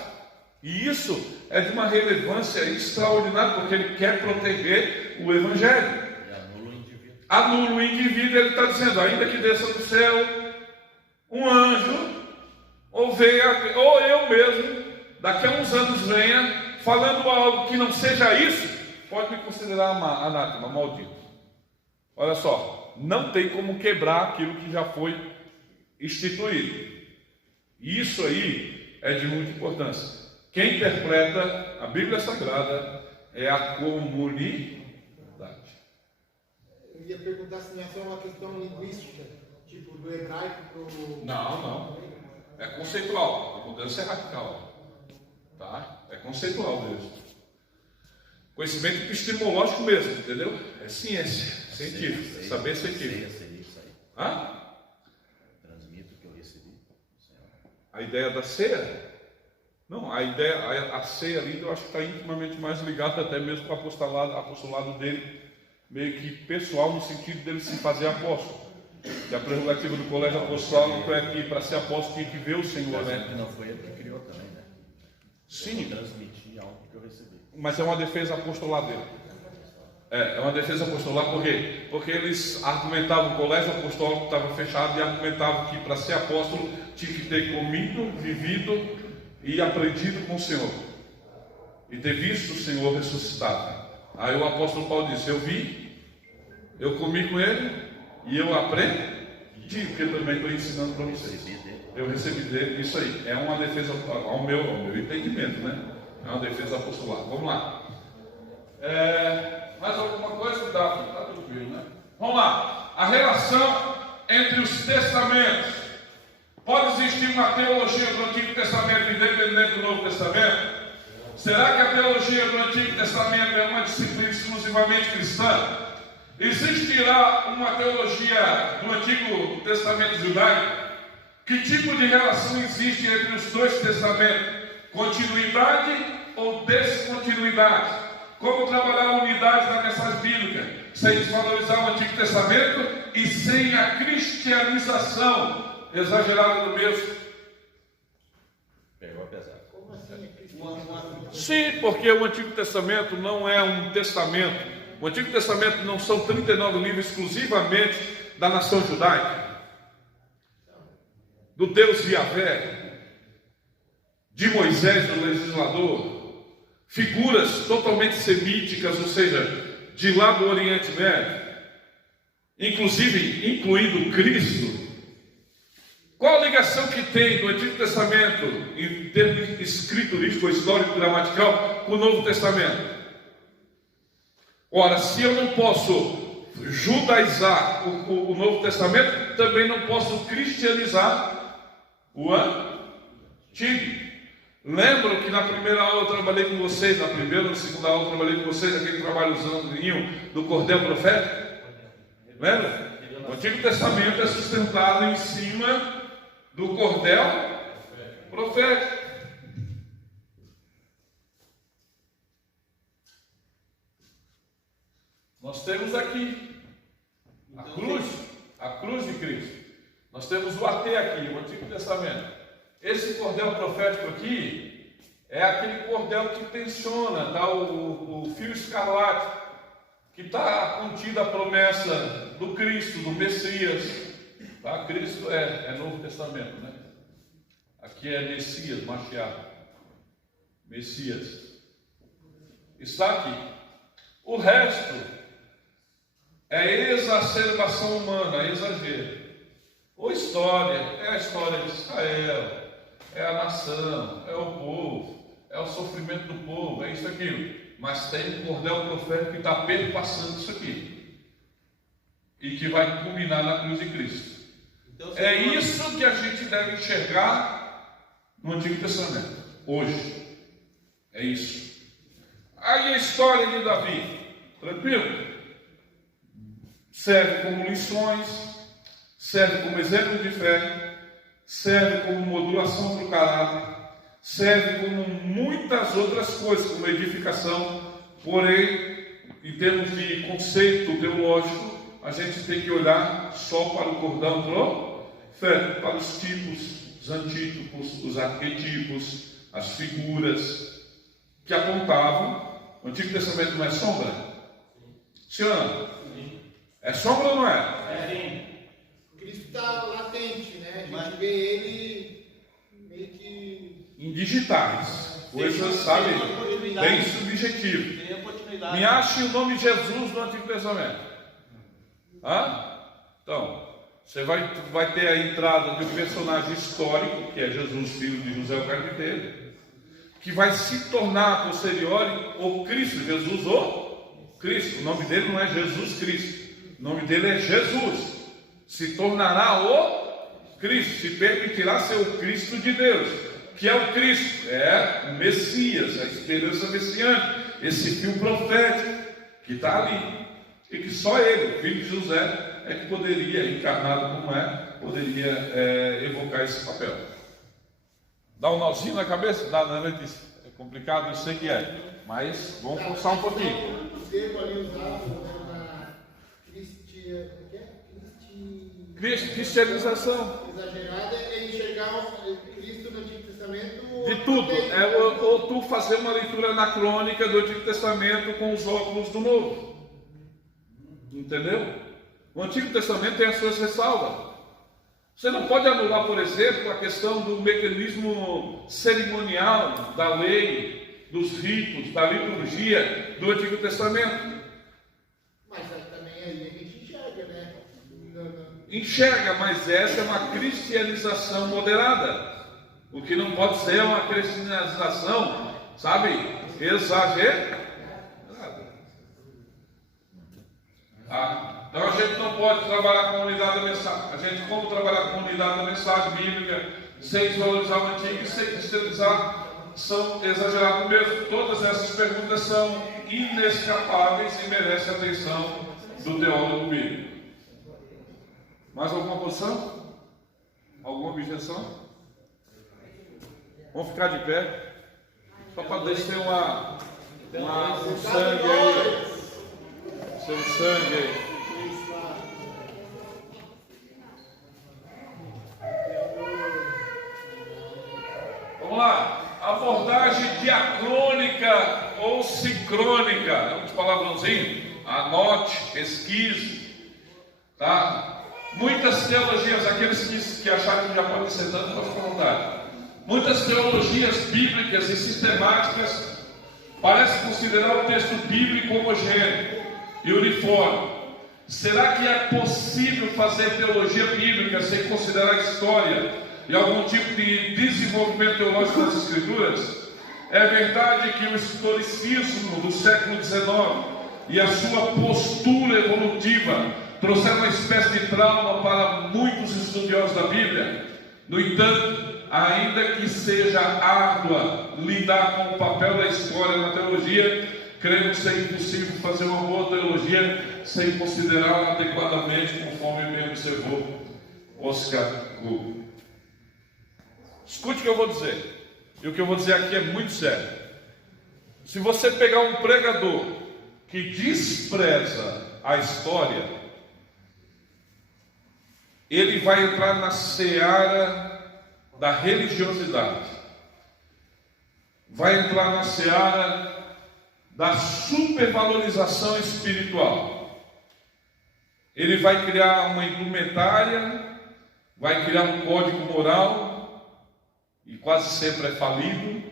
E isso é de uma relevância extraordinária, porque ele quer proteger o Evangelho. Anula o indivíduo, ele está dizendo, ainda que desça do céu um anjo, ou eu mesmo, daqui a uns anos venha, falando algo que não seja isso, pode me considerar anátema, maldito. Olha só, não tem como quebrar aquilo que já foi instituído. Isso aí é de muita importância. Quem interpreta a Bíblia Sagrada é a comunidade. Eu ia perguntar se não é só uma questão linguística, tipo do hebraico para o... Não. É conceitual. A mudança é radical. Tá? É conceitual mesmo. Conhecimento epistemológico mesmo, entendeu? É ciência, científica, saber científico. Hã? Transmito o que eu recebi. A ideia da ceia? Não, a ceia ali eu acho que está intimamente mais ligada até mesmo com o apostolado dele, meio que pessoal, no sentido dele se fazer apóstolo. E a prerrogativa do colégio apostólico é que para ser apóstolo tinha que ver o Senhor, né? Não foi ele que criou também, né? Sim. Eu transmiti algo que eu recebi. Mas é uma defesa apostolar dele. É uma defesa apostolar, por quê? Porque eles argumentavam, o colégio apostólico estava fechado e argumentavam que para ser apóstolo tinha que ter comido, vivido e aprendido com o Senhor. E ter visto o Senhor ressuscitado. Aí o apóstolo Paulo disse, eu vi, eu comi com ele e eu aprendi, porque eu também estou ensinando para vocês. Eu recebi dele, isso aí. É uma defesa ao meu entendimento, né? É uma defesa apostolar. Vamos lá. Mais alguma coisa? Tá tranquilo, né? Vamos lá. A relação entre os testamentos. Pode existir uma teologia do Antigo Testamento independente do Novo Testamento? Será que a teologia do Antigo Testamento é uma disciplina exclusivamente cristã? Existirá uma teologia do Antigo Testamento judaico? Que tipo de relação existe entre os dois testamentos? Continuidade ou descontinuidade? Como trabalhar a unidade da mensagem bíblica, sem desvalorizar o Antigo Testamento e sem a cristianização exagerada do mesmo? Pegou pesado. Como assim? Sim, porque o Antigo Testamento não é um testamento. O Antigo Testamento não são 39 livros exclusivamente da nação judaica, do Deus Yahvé, de Moisés, do legislador, figuras totalmente semíticas, ou seja, de lá do Oriente Médio, inclusive incluindo Cristo. Qual a ligação que tem do Antigo Testamento, em termos escriturístico, histórico, gramatical, com o Novo Testamento? Ora, se eu não posso judaizar o Novo Testamento, também não posso cristianizar o Antigo. Lembram que na primeira aula eu trabalhei com vocês, na primeira ou na segunda aula eu trabalhei com vocês, aquele trabalhozinho do cordel profético? Lembra? O Antigo Testamento é sustentado em cima do cordel profético. Nós temos aqui a cruz de Cristo. Nós temos o AT aqui, o Antigo Testamento. Esse cordel profético aqui é aquele cordel que tensiona, tá? O fio escarlate, que está contida a promessa do Cristo, do Messias. Tá? Cristo é Novo Testamento, né? Aqui é Messias, Mashiach. Messias. Está aqui. O resto é exacerbação humana, é exagero. Ou história, é a história de Israel, é a nação, é o povo, é o sofrimento do povo, é isso, aquilo. Mas tem um cordel profético que está perpassando isso aqui. E que vai culminar na cruz de Cristo. Então, é isso que a gente deve enxergar no Antigo Testamento, hoje. É isso. Aí a história de Davi, tranquilo? Serve como lições, serve como exemplo de fé, serve como modulação para o caráter, serve como muitas outras coisas, como edificação. Porém, em termos de conceito teológico, a gente tem que olhar só para o cordão profético, para os tipos, os antítipos, os arquetipos, as figuras que apontavam. O Antigo Testamento não é sombra? Sim ou não? É sombra ou não é? Cristo está latente, né? A gente vê ele meio que... Em digitais. coisas, sabe, bem subjetivas. Tem oportunidade. Me ache o nome Jesus no Antigo Testamento. Então, você vai ter a entrada de um personagem histórico, que é Jesus, filho de José o Carpinteiro, que vai se tornar a posteriori o Cristo, Jesus o Cristo. O nome dele não é Jesus Cristo, o nome dele é Jesus. Se tornará o Cristo, se permitirá ser o Cristo de Deus, que é o Cristo, é o Messias, a esperança messiânica, esse fio profético que está ali, e que só ele, o filho de José, é que poderia, encarnado como poderia evocar esse papel. Dá um nozinho na cabeça? Dá, não é disso. É complicado, eu sei que é, mas vamos forçar um pouquinho. O termo ali usado na Cristianização. exagerada é enxergar Cristo no Antigo Testamento. De tudo. Ou tu fazer uma leitura anacrônica do Antigo Testamento com os óculos do Novo. Entendeu? O Antigo Testamento tem as suas ressalvas. Você não pode anular, por exemplo, a questão do mecanismo cerimonial da lei, dos ritos, da liturgia do Antigo Testamento. Mas também aí a gente enxerga, né? Enxerga, mas essa é uma cristianização moderada. O que não pode ser uma cristianização, sabe, exagerada. Então a gente não pode trabalhar com a unidade da mensagem. A gente, como trabalhar com a unidade da mensagem bíblica, sem desvalorizar o antigo e sem cristianizar, são exagerados mesmo. Todas essas perguntas são inescapáveis e merecem a atenção do teólogo bíblico. Mais alguma posição? Alguma objeção? Vamos ficar de pé, só para descer um sangue aí. Seu sangue aí. Vamos lá. Abordagem diacrônica ou sincrônica. É um palavrãozinho. Anote, pesquise. Tá? Muitas teologias, aqueles que acharam que já podem ser tanto, pode ficar à vontade. Muitas teologias bíblicas e sistemáticas parecem considerar o texto bíblico homogêneo e uniforme. Será que é possível fazer teologia bíblica sem considerar a história e algum tipo de desenvolvimento teológico das Escrituras? É verdade que o historicismo do século XIX e a sua postura evolutiva trouxeram uma espécie de trauma para muitos estudiosos da Bíblia. No entanto, ainda que seja árdua lidar com o papel da história na teologia, cremos ser impossível fazer uma boa teologia sem considerá-la adequadamente, conforme bem observou Oscar Hugo. Escute o que eu vou dizer, e o que eu vou dizer aqui é muito sério. Se você pegar um pregador que despreza a história, ele vai entrar na seara da religiosidade, vai entrar na seara da supervalorização espiritual. Ele vai criar uma indumentária, vai criar um código moral, e quase sempre é falido,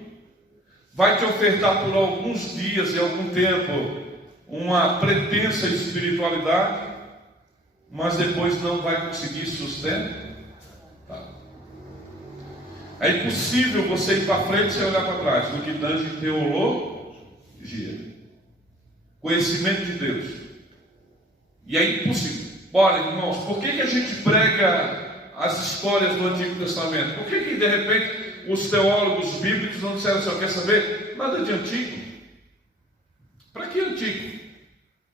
vai te ofertar por alguns dias e algum tempo uma pretensa espiritualidade, mas depois não vai conseguir sustento. É impossível você ir para frente sem olhar para trás, no que tange teologia, conhecimento de Deus. E é impossível. Ora, irmãos, por que a gente prega as histórias do Antigo Testamento? Por que de repente os teólogos bíblicos não disseram assim, quer saber? Nada de antigo. Para que antigo?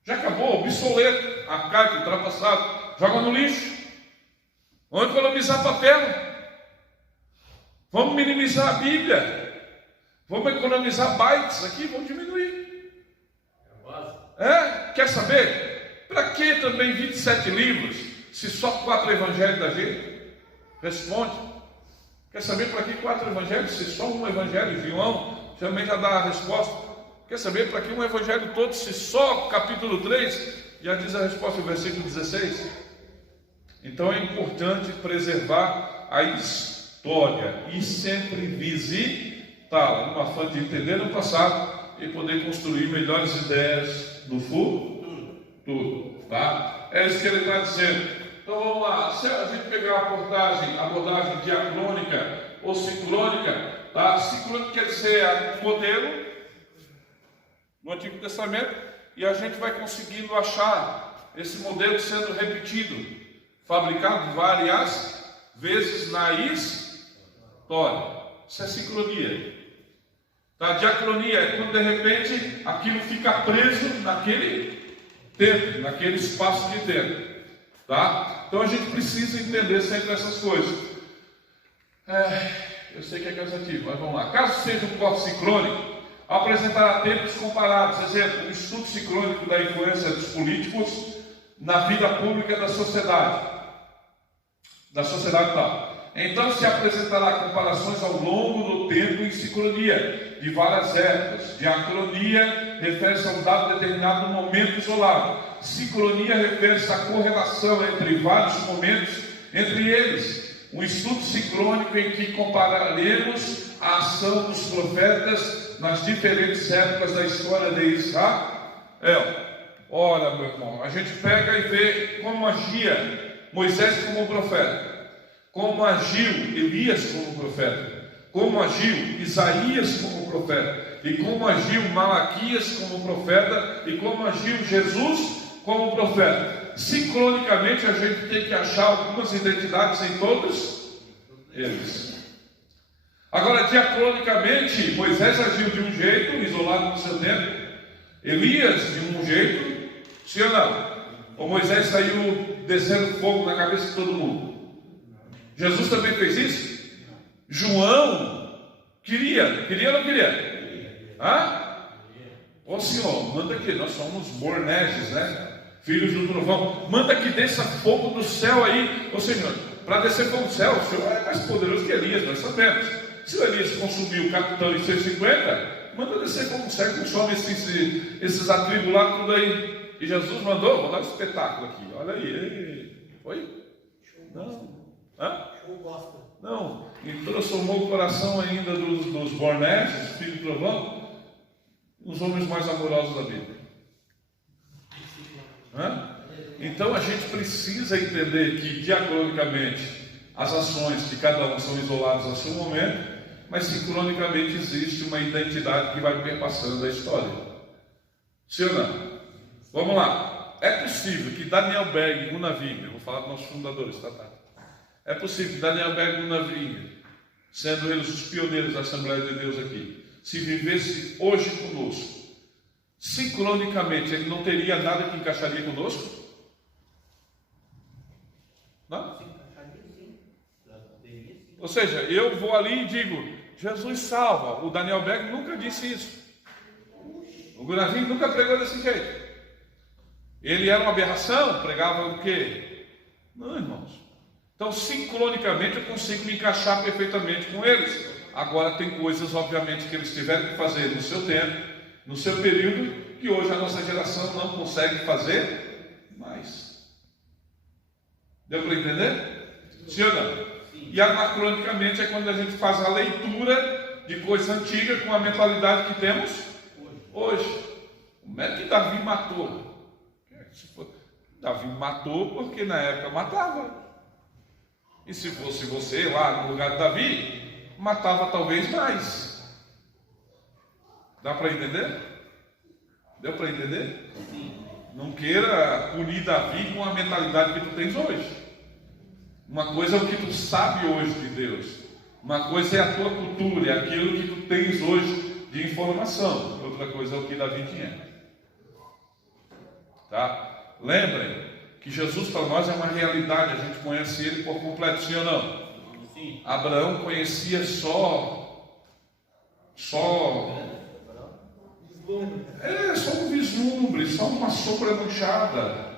Já acabou, obsoleto, arcaico, ultrapassado. Joga no lixo. Vamos economizar papel. Vamos minimizar a Bíblia. Vamos economizar bytes aqui, vamos diminuir. Quer saber? Para que também 27 livros, se só 4 evangelhos da gente? Responde. Quer saber para que 4 evangelhos, se só um evangelho? João também já dá a resposta. Quer saber para que um evangelho todo, se só capítulo 3 já diz a resposta no versículo 16? Então é importante preservar a história e sempre visitar. tal, numa fã de entender no passado e poder construir melhores ideias no futuro, tá? É isso que ele está dizendo. Então vamos lá, se a gente pegar a abordagem diacrônica ou sincrônica, tá? Sincrônica quer dizer modelo no Antigo Testamento, e a gente vai conseguindo achar esse modelo sendo repetido, fabricado várias vezes na história. Isso é sincronia. Tá? Diacronia é quando de repente aquilo fica preso naquele tempo, naquele espaço de tempo. Tá? Então a gente precisa entender sempre essas coisas. Eu sei que é cansativo, mas vamos lá. Caso seja um corte sincrônico, apresentará tempos comparados. Exemplo, um estudo sincrônico da influência dos políticos na vida pública da sociedade tal. Então se apresentará comparações ao longo do tempo em sincronia, de várias épocas. Diacronia refere-se a um dado determinado no momento isolado. Sincronia refere-se à correlação entre vários momentos entre eles. Um estudo sincrônico em que compararemos a ação dos profetas nas diferentes épocas da história de Israel. Ora, meu irmão, a gente pega e vê como agia Moisés como profeta, como agiu Elias como profeta, como agiu Isaías como profeta, e como agiu Malaquias como profeta, e como agiu Jesus como profeta. Sincronicamente a gente tem que achar algumas identidades em todos eles. Agora, diacronicamente, Moisés agiu de um jeito, isolado no seu tempo, Elias de um jeito, sim ou não? Ou Moisés saiu descendo fogo na cabeça de todo mundo? Jesus também fez isso? João queria ou não queria? Ô Senhor, manda aqui, nós somos Boanerges, né? Filhos do trovão, manda que desça fogo do céu aí. Ô Senhor, para descer fogo do céu, o Senhor é mais poderoso que Elias, nós sabemos. Se o Elias consumiu o capitão em 150, manda descer fogo do céu, consome esses atribulados tudo aí. E Jesus mandou, vou dar um espetáculo aqui, olha aí. Foi? Não. Não, e transformou o coração ainda dos Boanerges, filhos do trovão, os homens mais amorosos da Bíblia. Então a gente precisa entender que diacronicamente as ações de cada um são isoladas a seu momento, mas sincronicamente existe uma identidade que vai perpassando a história. Sim ou não? Vamos lá. É possível que Daniel Berg e Gunnar Wingren, vou falar dos nossos fundadores, tá? É possível que Daniel Berg e Gunnar Wingren, sendo eles os pioneiros da Assembleia de Deus aqui, se vivesse hoje conosco, sincronicamente ele não teria nada que encaixaria conosco? Não? Ou seja, eu vou ali e digo, Jesus salva. O Daniel Berg nunca disse isso. O Gunnar Wingren nunca pregou desse jeito. Ele era uma aberração? Pregava o quê? Não, irmãos. Então, sincronicamente, eu consigo me encaixar perfeitamente com eles. Agora, tem coisas, obviamente, que eles tiveram que fazer no seu tempo, no seu período, que hoje a nossa geração não consegue fazer mais. Deu para entender? Sim ou não? Sim. E anacronicamente é quando a gente faz a leitura de coisa antiga com a mentalidade que temos hoje. Como é que Davi matou? Davi matou porque na época matava. E se fosse você lá no lugar de Davi, matava talvez mais. Dá para entender? Deu para entender? Sim. Não queira punir Davi com a mentalidade que tu tens hoje. Uma coisa é o que tu sabe hoje de Deus. Uma coisa é a tua cultura, é aquilo que tu tens hoje de informação. Outra coisa é o que Davi tinha. Tá? Lembrem que Jesus para nós é uma realidade, a gente conhece Ele por completo, sim ou não? Sim. Abraão conhecia só um vislumbre, só uma sombra manchada.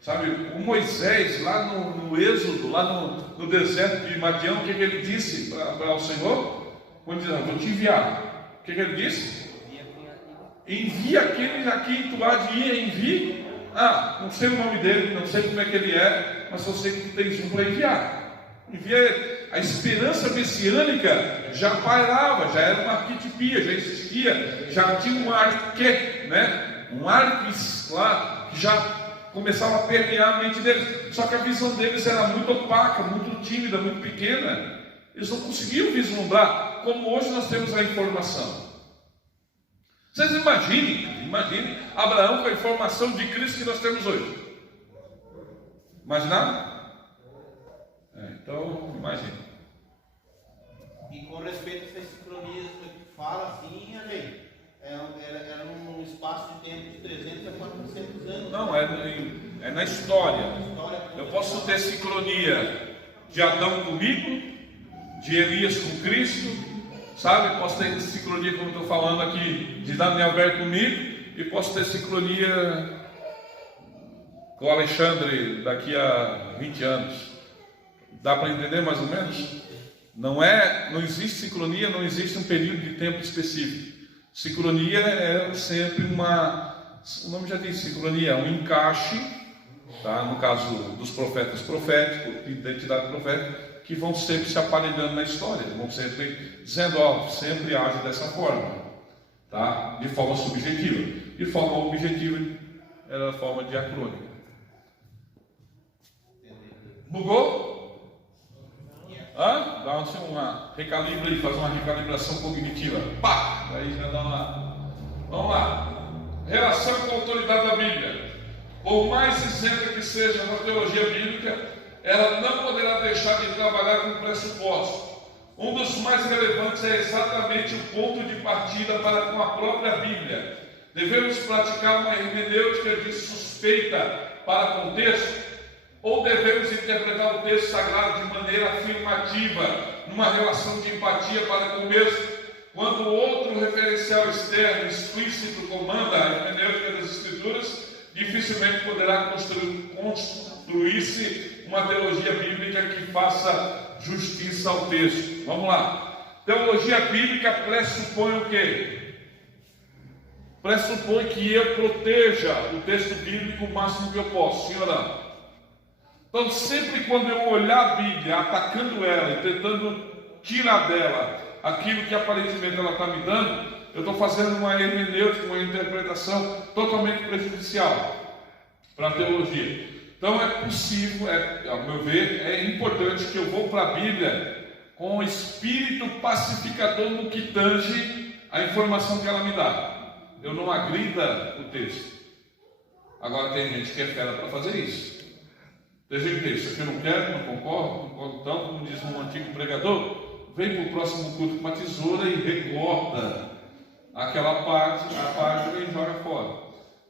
Sabe, o Moisés lá no Êxodo, lá no deserto de Madião, o que ele disse para o Senhor? Quando diz, vou te enviar. O que ele disse? Envia aquele a quem tu há de ir, envie. Não sei o nome dele, não sei como é que ele é, mas só sei que tu tens um para enviar. Envia ele. A esperança messiânica já pairava, já era uma arquetipia, já existia, já tinha um arqué, né? Um arquis lá, que já começava a permear a mente deles. Só que a visão deles era muito opaca, muito tímida, muito pequena. Eles não conseguiam vislumbrar como hoje nós temos a informação. Vocês imaginem Abraão com a informação de Cristo que nós temos hoje. Imaginaram? Então, imagine. E com respeito a essas sincronias que fala assim, era um espaço de tempo de 300 a 400 anos. Não, é na história. Eu posso ter sincronia de Adão comigo, de Elias com Cristo, sabe? Posso ter sincronia, como estou falando aqui, de Daniel Ber comigo, e posso ter sincronia com o Alexandre daqui a 20 anos. Dá para entender mais ou menos? Não existe sincronia, não existe um período de tempo específico. Sincronia é sempre o nome já diz, sincronia é um encaixe, tá? No caso dos profetas proféticos, de identidade profética, que vão sempre se aparelhando na história, vão sempre dizendo, sempre age dessa forma, tá? De forma subjetiva. De forma objetiva, era a forma diacrônica. Bugou? Dá uma recalibra aí, faz uma recalibração cognitiva. Pá! Aí já dá uma. Vamos lá. Relação com a autoridade da Bíblia. Por mais isenta que seja a teologia bíblica, ela não poderá deixar de trabalhar com pressupostos. Um dos mais relevantes é exatamente o ponto de partida para com a própria Bíblia. Devemos praticar uma hermenêutica de suspeita para com o texto? Ou devemos interpretar o texto sagrado de maneira afirmativa, numa relação de empatia para com o mesmo? Quando outro referencial externo explícito comanda a hermenêutica das Escrituras, dificilmente poderá construir-se uma teologia bíblica que faça justiça ao texto. Vamos lá. Teologia bíblica pressupõe o quê? Pressupõe que eu proteja o texto bíblico o máximo que eu posso, sim ou não? Então, sempre quando eu olhar a Bíblia, atacando ela e tentando tirar dela aquilo que aparentemente ela está me dando, eu estou fazendo uma hermenêutica, uma interpretação totalmente prejudicial para a teologia. Então, é possível, ao meu ver, é importante que eu vou para a Bíblia com o espírito pacificador no que tange a informação que ela me dá. Eu não agrida o texto. Agora, tem gente que é fera para fazer isso. Tem gente que diz, isso aqui eu não quero, não concordo, então, como diz um antigo pregador, vem para o próximo culto com uma tesoura e recorta aquela parte, a página e joga fora.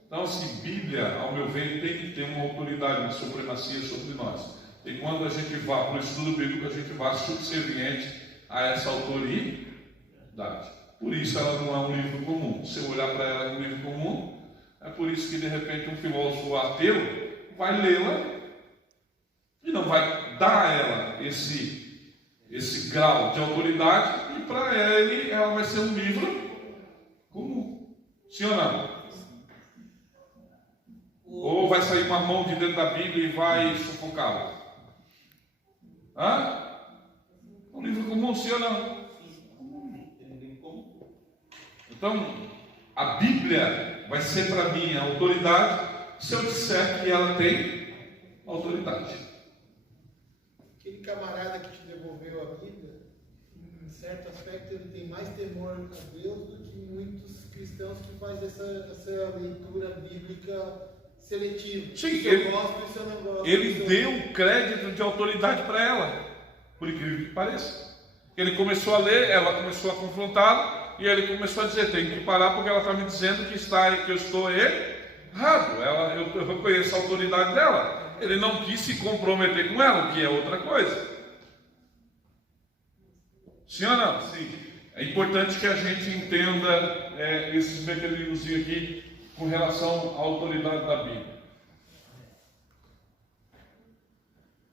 Então, assim, Bíblia, ao meu ver, tem que ter uma autoridade, uma supremacia sobre nós. E quando a gente vá para o estudo bíblico, a gente vai subserviente a essa autoridade. Por isso ela não é um livro comum. Se eu olhar para ela como um livro comum, é por isso que de repente um filósofo ateu vai lê-la e não vai dar a ela esse grau de autoridade, e para ele ela vai ser um livro comum. Sim ou não? Ou vai sair uma mão de dentro da Bíblia e vai sufocá-la? Um livro comum, sim ou não? Então, a Bíblia vai ser para mim a autoridade se eu disser que ela tem autoridade. Aquele camarada que te devolveu a Bíblia, em certo aspecto, ele tem mais temor a Deus do que muitos cristãos que fazem essa leitura bíblica seletiva. Sim, eu gosto e se eu não gosto. Ele deu crédito de autoridade para ela, por incrível que pareça. Ele começou a ler, ela começou a confrontá-lo, e ele começou a dizer, tem que parar porque ela está me dizendo que eu estou errado. Eu reconheço a autoridade dela. Ele não quis se comprometer com ela, o que é outra coisa. Sim ou não? Sim. É importante que a gente entenda esses mecanismos aqui com relação à autoridade da Bíblia.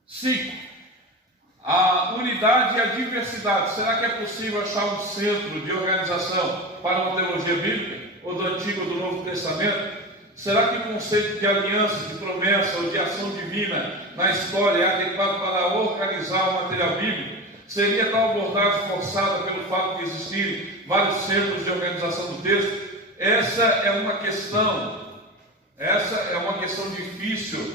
5. A unidade e a diversidade. Será que é possível achar um centro de organização para uma teologia bíblica, ou do Antigo ou do Novo Testamento? Será que o conceito de aliança, de promessa ou de ação divina na história é adequado para organizar o material bíblico? Seria tal abordagem forçada pelo fato de existirem vários centros de organização do texto? Essa é uma questão difícil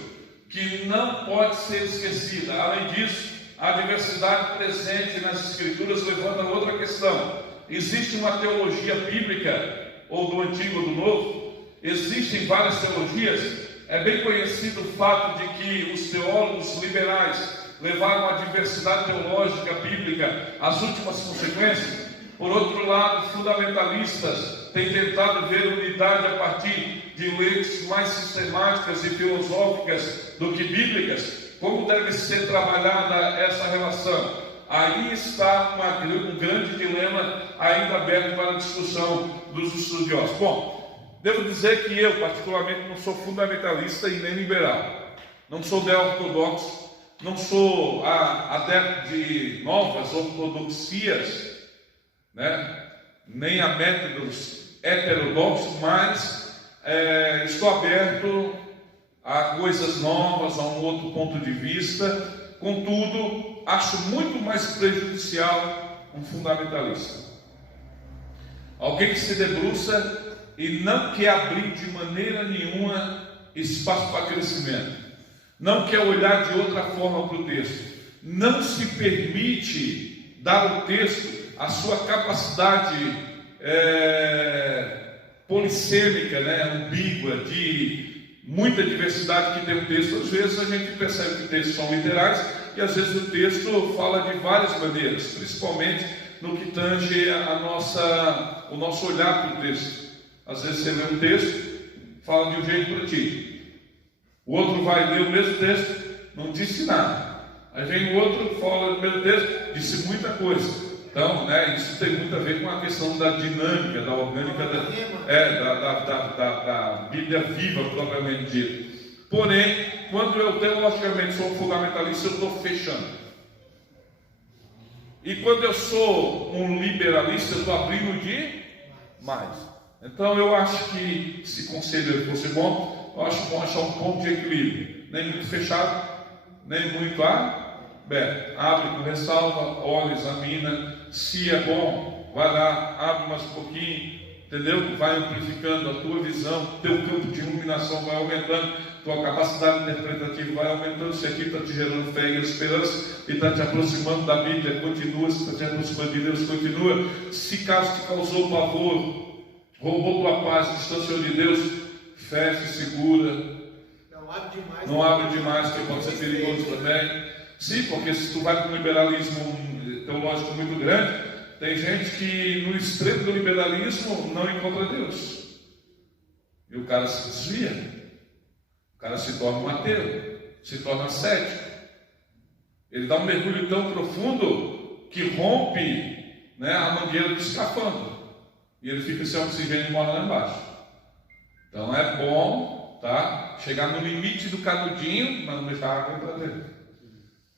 que não pode ser esquecida. Além disso, a diversidade presente nas Escrituras levanta outra questão. Existe uma teologia bíblica, ou do Antigo ou do Novo? Existem várias teologias. É bem conhecido o fato de que os teólogos liberais levaram a diversidade teológica bíblica às últimas consequências. Por outro lado, fundamentalistas têm tentado ver unidade a partir de lentes mais sistemáticas e filosóficas do que bíblicas. Como deve ser trabalhada essa relação? Aí está um grande dilema ainda aberto para a discussão dos estudiosos. Bom, devo dizer que eu, particularmente, não sou fundamentalista e nem liberal. Não sou ortodoxo, não sou adepto de novas ortodoxias, né? Nem a métodos heterodoxos, mas estou aberto a coisas novas, a um outro ponto de vista. Contudo, acho muito mais prejudicial um fundamentalista. Alguém que se debruça e não quer abrir de maneira nenhuma espaço para crescimento, não quer olhar de outra forma para o texto, não se permite dar ao texto a sua capacidade polissêmica, ambígua, de muita diversidade que tem o texto. Às vezes a gente percebe que textos são literais e às vezes o texto fala de várias maneiras, principalmente no que tange o nosso olhar para o texto. Às vezes você lê um texto, fala de um jeito para ti, o outro vai ler o mesmo texto, não disse nada, aí vem o outro, fala do mesmo texto, disse muita coisa. Então, isso tem muito a ver com a questão da dinâmica, da orgânica, da Bíblia viva, propriamente dita. Porém, quando eu teologicamente sou fundamentalista, eu estou fechando. E quando eu sou um liberalista, eu estou abrindo de mais. Então, eu acho que, se conselho fosse bom, eu acho bom achar um ponto de equilíbrio. Nem muito fechado, nem muito aberto. Abre com ressalva, olha, examina. Se é bom, vai lá, abre mais um pouquinho, entendeu? Vai amplificando a tua visão, teu campo de iluminação vai aumentando, tua capacidade interpretativa vai aumentando. Se aqui está te gerando fé e esperança e está te aproximando da Bíblia, continua. Se está te aproximando de Deus, continua. Se caso te causou pavor, roubou tua paz, distanciou de Deus, fecha, segura. Não abre demais, que pode ser perigoso também. Sim, porque se tu vai para um liberalismo teológico muito grande, tem gente que no extremo do liberalismo não encontra Deus. E o cara se desvia. O cara se torna um ateu, se torna cético. Ele dá um mergulho tão profundo que rompe a mangueira do escafandro. E ele fica sem oxigênio e morre lá embaixo. Então é bom, chegar no limite do canudinho, mas não deixar a água entrar dentro.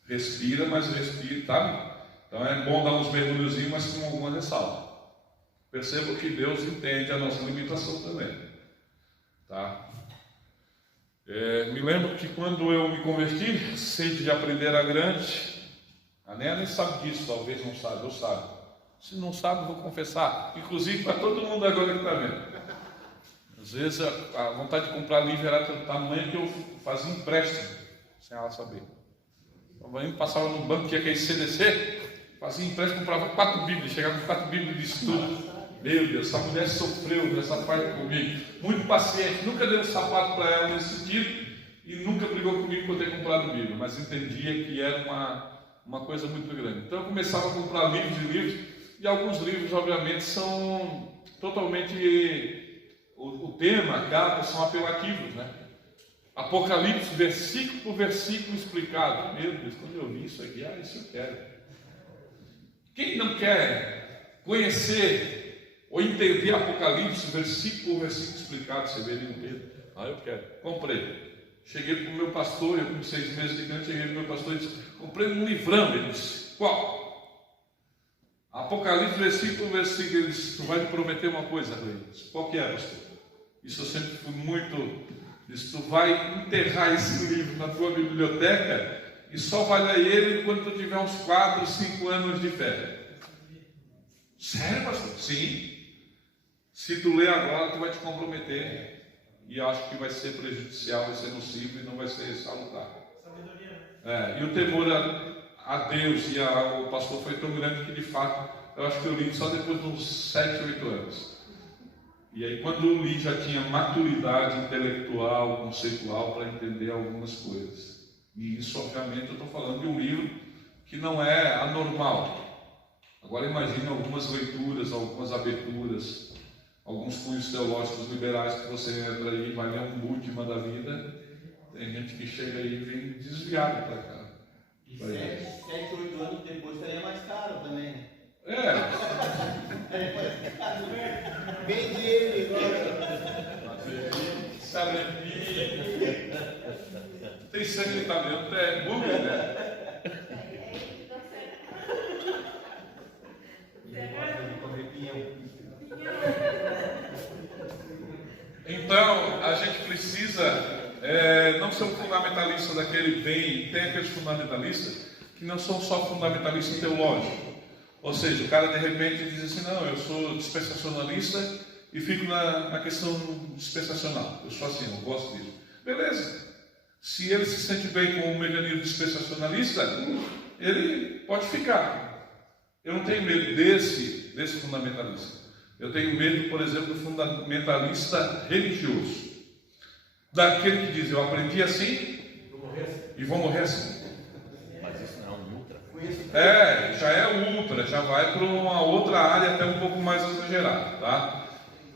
Respira, mas respira, Então é bom dar uns mergulhozinhos, mas com alguma ressalva. Perceba que Deus entende a nossa limitação também. Me lembro que quando eu me converti, sede de aprender era grande. A Néa nem sabe disso, talvez não sabe, eu sabe. Se não sabe, vou confessar. Inclusive para todo mundo agora que está vendo. Às vezes a vontade de comprar livro era do tamanho que eu fazia empréstimo, sem ela saber. Eu passava no banco, tinha aquele CDC, fazia empréstimo, comprava 4 Bíblias, chegava com 4 Bíblias de estudo. Meu Deus, essa mulher sofreu nessa parte comigo, muito paciente, nunca dei um sapato para ela nesse sentido e nunca brigou comigo por ter comprado Bíblia, mas entendia que era uma coisa muito grande. Então eu começava a comprar livros, e alguns livros, obviamente, são totalmente, o tema, a capa, são apelativos, Apocalipse, versículo por versículo explicado. Meu Deus, quando eu vi isso aqui, isso eu quero. Quem não quer conhecer ou entender Apocalipse, versículo por versículo explicado, você vê ali no Pedro? Eu quero. Comprei. Cheguei para o meu pastor, eu com 6 meses de crente, cheguei para o meu pastor e disse, comprei um livrão. Ele disse, qual? Apocalipse, versículo por versículo. Ele disse, tu vai me prometer uma coisa, Rei. Qual que é, pastor? Isso eu sempre fui muito... Disse, tu vai enterrar esse livro na tua biblioteca e só vai ler ele quando tu tiver uns 4, 5 anos de fé. Sério, pastor? Sim. Se tu ler agora, tu vai te comprometer. E acho que vai ser prejudicial, vai ser nocivo e não vai ser salutar. E o temor a Deus e ao pastor foi tão grande que, de fato, eu acho que eu li só depois de uns 7, 8 anos. E aí, quando eu li, já tinha maturidade intelectual, conceitual para entender algumas coisas. E isso, obviamente, eu estou falando de um livro que não é anormal. Agora imagine algumas leituras, algumas aberturas, alguns cunhos teológicos liberais que você entra aí, vai ler um última da vida. Tem gente que chega aí e vem desviado para cá. E 7, 8 anos depois estaria mais caro também. Vende ele agora. Tem sangue italiano, é bom, né? Então, a gente precisa não ser um fundamentalista daquele bem. Tem aqueles fundamentalistas que não são só fundamentalistas teológicos. Ou seja, o cara de repente diz assim: não, eu sou dispensacionalista e fico na questão dispensacional. Eu sou assim, eu gosto disso. Beleza. Se ele se sente bem com o mecanismo dispensacionalista, ele pode ficar. Eu não tenho medo desse fundamentalista. Eu tenho medo, por exemplo, do fundamentalista religioso. Daquele que diz: eu aprendi assim e vou morrer assim. Mas isso não é um ultra? Já é ultra, já vai para uma outra área até um pouco mais exagerada, tá?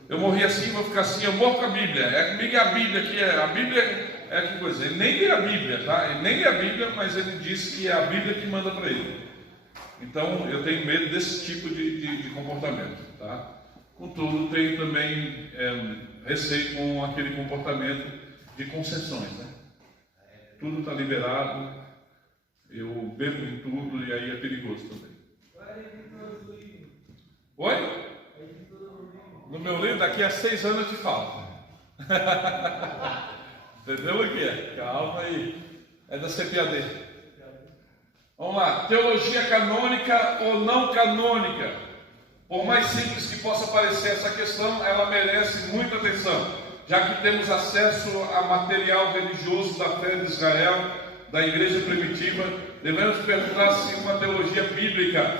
Eu morri assim, vou ficar assim, eu morro com a Bíblia. É comigo a Bíblia que é. A Bíblia é que coisa. Ele nem lê a Bíblia, tá? Ele nem lê a Bíblia, mas ele diz que é a Bíblia que manda para ele. Então, eu tenho medo desse tipo de comportamento, tá? Contudo, tenho também receio com aquele comportamento de concessões, né? Tudo está liberado, eu bebo em tudo e aí é perigoso também. Oi? No meu livro, daqui a 6 anos eu te falo. Entendeu o que é? Calma aí. É da CPAD. Vamos lá. Teologia canônica ou não canônica? Por mais simples que possa parecer essa questão, ela merece muita atenção, já que temos acesso a material religioso da fé de Israel, da igreja primitiva. Devemos perguntar se uma teologia bíblica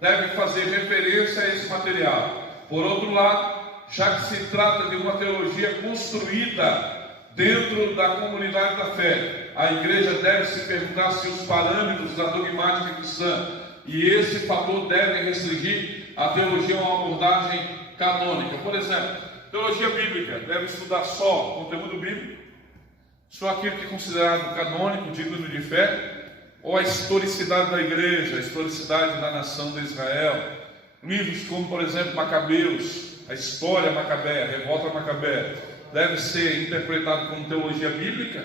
deve fazer referência a esse material. Por outro lado, já que se trata de uma teologia construída dentro da comunidade da fé, a igreja deve se perguntar se os parâmetros da dogmática cristã e esse fator devem restringir a teologia a uma abordagem canônica. Por exemplo, teologia bíblica deve estudar só conteúdo bíblico, só aquilo que é considerado canônico, digno de fé, ou a historicidade da igreja, a historicidade da nação de Israel. Livros como, por exemplo, Macabeus, a história macabeia, a revolta macabeia, deve ser interpretado como teologia bíblica?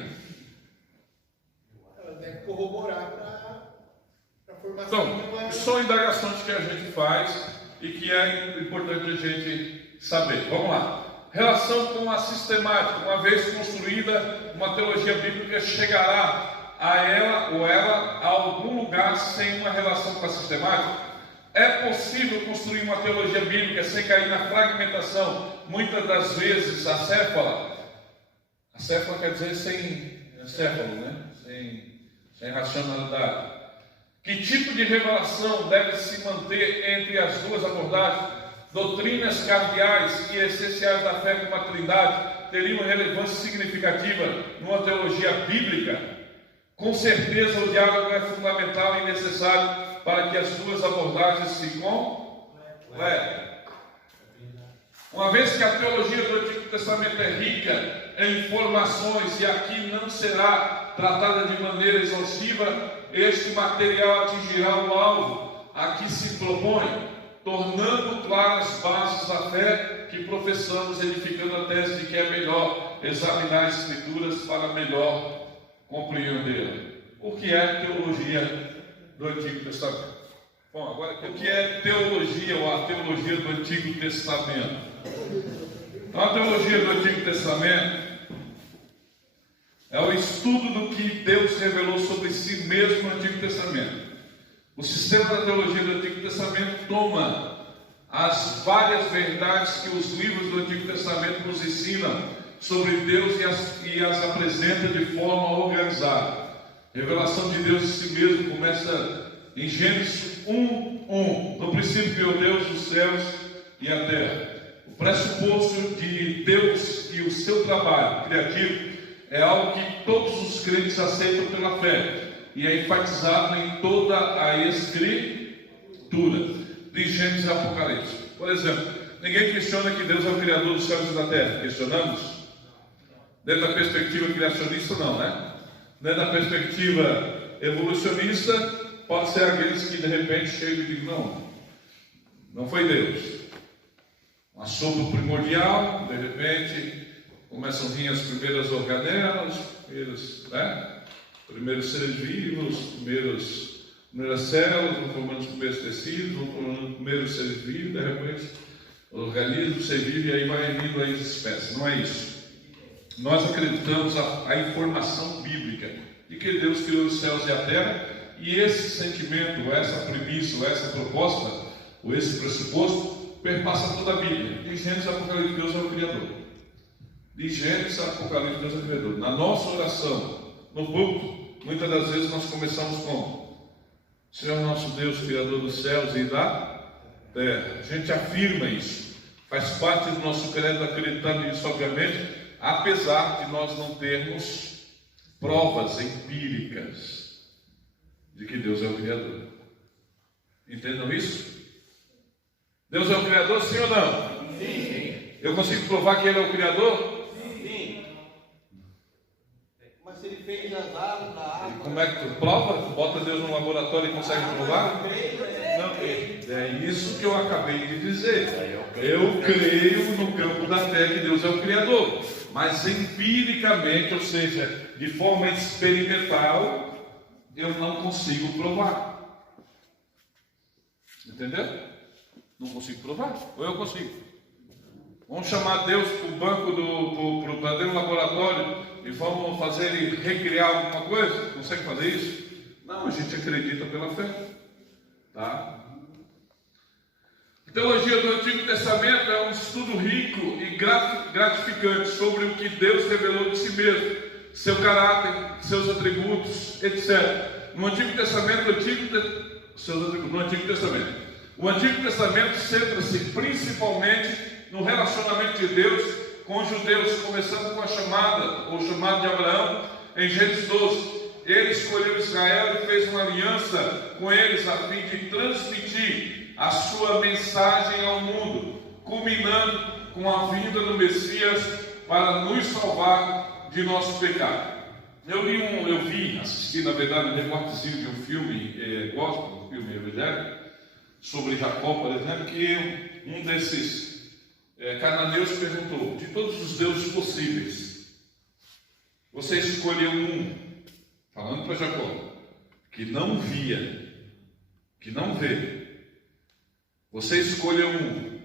Ela deve corroborar para a formação de uma... Então, são indagações que a gente faz e que é importante a gente saber. Vamos lá. Relação com a sistemática. Uma vez construída, uma teologia bíblica chegará a ela ou ela a algum lugar sem uma relação com a sistemática? É possível construir uma teologia bíblica sem cair na fragmentação, muitas das vezes acéfala? Acéfala quer dizer sem acéfalo, né? Sem racionalidade. Que tipo de revelação deve se manter entre as duas abordagens? Doutrinas cardeais e essenciais da fé como a Trindade teriam relevância significativa numa teologia bíblica? Com certeza o diálogo é fundamental e necessário para que as duas abordagens se completem. Uma vez que a teologia do Antigo Testamento é rica em informações e aqui não será tratada de maneira exaustiva, este material atingirá o alvo a que se propõe, tornando claras as bases da fé que professamos, edificando a tese de que é melhor examinar as Escrituras para melhor compreendê-la. O que é teologia do Antigo Testamento? Bom, agora o que é teologia ou a teologia do Antigo Testamento? Então, a teologia do Antigo Testamento é o estudo estudo do que Deus revelou sobre si mesmo no Antigo Testamento. O sistema da teologia do Antigo Testamento toma as várias verdades que os livros do Antigo Testamento nos ensinam sobre Deus e as apresenta de forma organizada. A revelação de Deus em si mesmo começa em Gênesis 1:1. No princípio criou Deus os céus e a terra. O pressuposto de Deus e o seu trabalho criativo é algo que todos os crentes aceitam pela fé e é enfatizado em toda a Escritura, de Gênesis a Apocalipse. Por exemplo, ninguém questiona que Deus é o Criador dos céus e da terra. Questionamos? Dentro da perspectiva criacionista, não, né? Dentro da perspectiva evolucionista, pode ser aqueles que de repente chegam e dizem, não foi Deus. Um assopro primordial, de repente começam a vir as primeiras organelas, primeiros seres vivos, primeiras células, vão formando os primeiros tecidos, vão formando os primeiros seres vivos, de repente o organismo, ser vivo, e aí vai vindo as espécies. Não é isso. Nós acreditamos a informação bíblica de que Deus criou os céus e a terra, e esse sentimento, essa premissa, essa proposta, ou esse pressuposto, perpassa toda a Bíblia. De Gênesis a Apocalipse, Deus é o Criador. De Gênesis a Apocalipse, Deus é o Criador. Na nossa oração, no púlpito, muitas das vezes nós começamos com: Senhor nosso Deus, Criador dos céus e da terra. A gente afirma isso. Faz parte do nosso credo acreditar nisso, obviamente, apesar de nós não termos provas empíricas de que Deus é o Criador. Entendam isso? Deus é o Criador, sim ou não? Sim. Eu consigo provar que Ele é o Criador? Sim. Mas se Ele fez as águas, a água... E como é que tu prova? Tu bota Deus no laboratório e consegue provar? Não. É isso que eu acabei de dizer. Eu creio no campo da fé que Deus é o Criador. Mas empiricamente, ou seja, de forma experimental, eu não consigo provar. Entendeu? Não consigo provar. Ou eu consigo? Vamos chamar Deus para o banco para dentro do laboratório e vamos fazer ele recriar alguma coisa? Consegue fazer isso? Não, a gente acredita pela fé. Tá? A teologia do Antigo Testamento é um estudo rico e gratificante sobre o que Deus revelou de si mesmo, seu caráter, seus atributos, etc. No Antigo Testamento, o Antigo Testamento centra-se principalmente no relacionamento de Deus com os judeus, começando com o chamado de Abraão em Gênesis 12. Ele escolheu Israel e fez uma aliança com eles a fim de transmitir a sua mensagem ao mundo, culminando com a vinda do Messias para nos salvar de nosso pecado. Assisti na verdade um recortezinho de um filme gospel, um filme evangélico, sobre Jacó, por exemplo, que um desses cananeus perguntou: de todos os deuses possíveis, você escolheu um, falando para Jacó, que não via, que não vê. Você escolheu um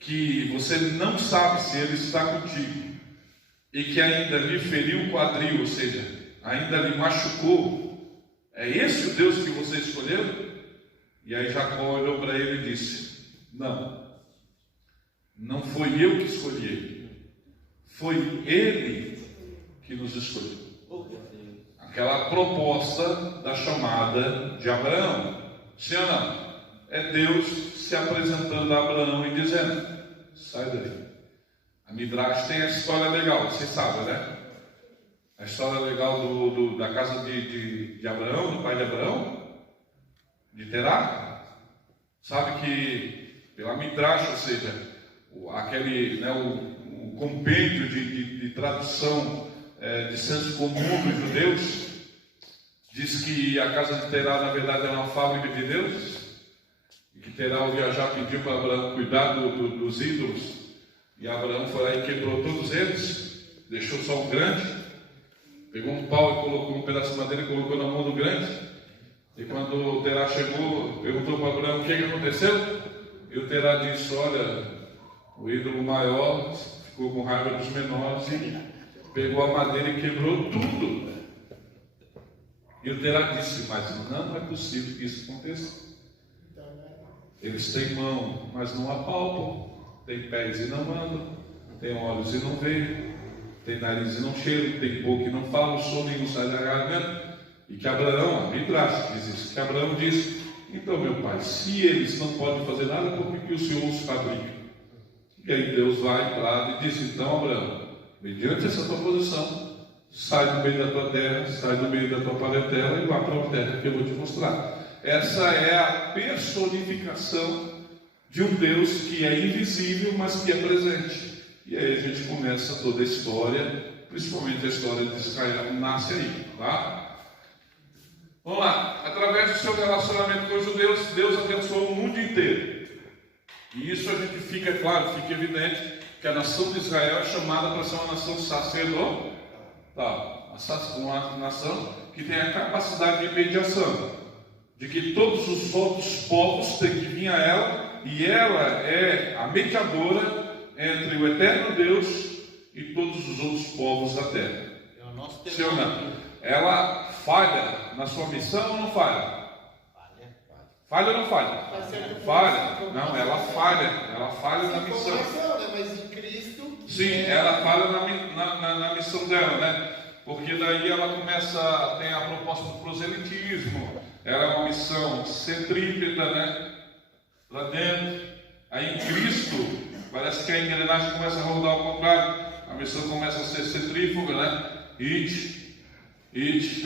que você não sabe se ele está contigo e que ainda lhe feriu o quadril, ou seja, ainda lhe machucou. É esse o Deus que você escolheu? E aí Jacó olhou para ele e disse: não foi eu que escolhi ele, foi ele que nos escolheu. Aquela proposta da chamada de Abraão, sim ou não? É Deus se apresentando a Abraão e dizendo: sai daí. A Midrash tem a história legal, vocês sabem, né? A história legal da casa de Abraão, do pai de Abraão, de Terá. Sabe que pela Midrash, ou seja, o compêndio de tradução de senso comum dos judeus, diz que a casa de Terá na verdade era uma fábrica de deuses, e que Terá, ao viajar, pediu para Abraão cuidar dos ídolos, e Abraão foi lá e quebrou todos eles, deixou só um grande, pegou um pau e colocou um pedaço de madeira e colocou na mão do grande. E quando o Terá chegou, perguntou para Abraão o que aconteceu, e o Terá disse: olha, o ídolo maior ficou com raiva dos menores e pegou a madeira e quebrou tudo. E o Terá disse, mas não é possível que isso aconteça. Eles têm mão, mas não apalpam, têm pés e não andam, têm olhos e não veem, têm nariz e não cheiram, têm boca e não falam, o som nenhum sai da garganta. E que Abraão, Midrash diz isso, que Abraão disse, então meu pai, se eles não podem fazer nada, por que o Senhor os fabrica? E aí Deus vai para e diz, então Abraão, mediante essa tua posição, sai do meio da tua terra, sai do meio da tua parentela e vá para a terra que eu vou te mostrar. Essa é a personificação de um Deus que é invisível, mas que é presente. E aí a gente começa toda a história, principalmente a história de Israel, nasce aí, tá? Vamos lá. Através do seu relacionamento com os judeus, Deus abençoou o mundo inteiro. E isso a gente fica claro, fica evidente que a nação de Israel é chamada para ser uma nação sacerdotal, uma nação que tem a capacidade de mediação, de que todos os outros povos têm que vir a ela, e ela é a mediadora entre o eterno Deus e todos os outros povos da terra. É o nosso Sim ou não? Ela falha na sua missão ou não falha? Falha ou não falha? Falha. Não, ela falha na missão. Mas em Cristo. Sim, ela falha na missão dela, né? Porque daí ela começa, tem a proposta do proselitismo. Ela é uma missão centrípeta, né? Lá dentro. Aí em Cristo, parece que a engrenagem começa a rodar ao contrário. A missão começa a ser centrífuga, né?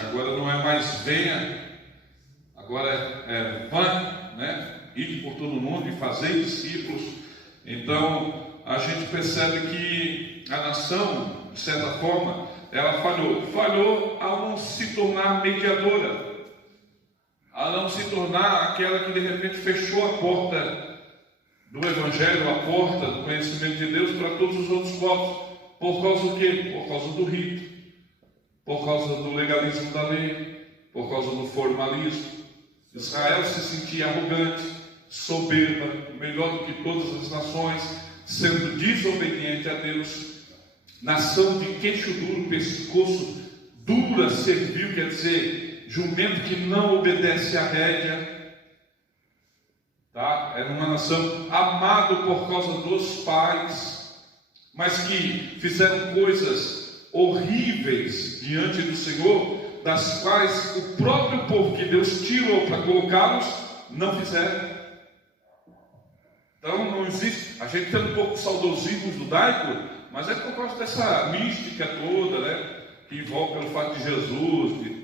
Agora não é mais venha, agora é vá, né? Ide por todo mundo e fazer discípulos. Então a gente percebe que a nação, de certa forma, ela falhou ao não se tornar mediadora, a não se tornar aquela que de repente fechou a porta do Evangelho, a porta do conhecimento de Deus para todos os outros povos. Por causa do quê? Por causa do rito, por causa do legalismo da lei, por causa do formalismo. Israel se sentia arrogante, soberba, melhor do que todas as nações, sendo desobediente a Deus. Nação de queixo duro, pescoço dura, servil, quer dizer, jumento que não obedece à rédea. Tá? Era uma nação amada por causa dos pais, mas que fizeram coisas horríveis diante do Senhor, das quais o próprio povo que Deus tirou para colocá-los, não fizeram. Então não existe, a gente tem um pouco de saudosismo judaico, mas é por causa dessa mística toda, né, que invoca o fato de Jesus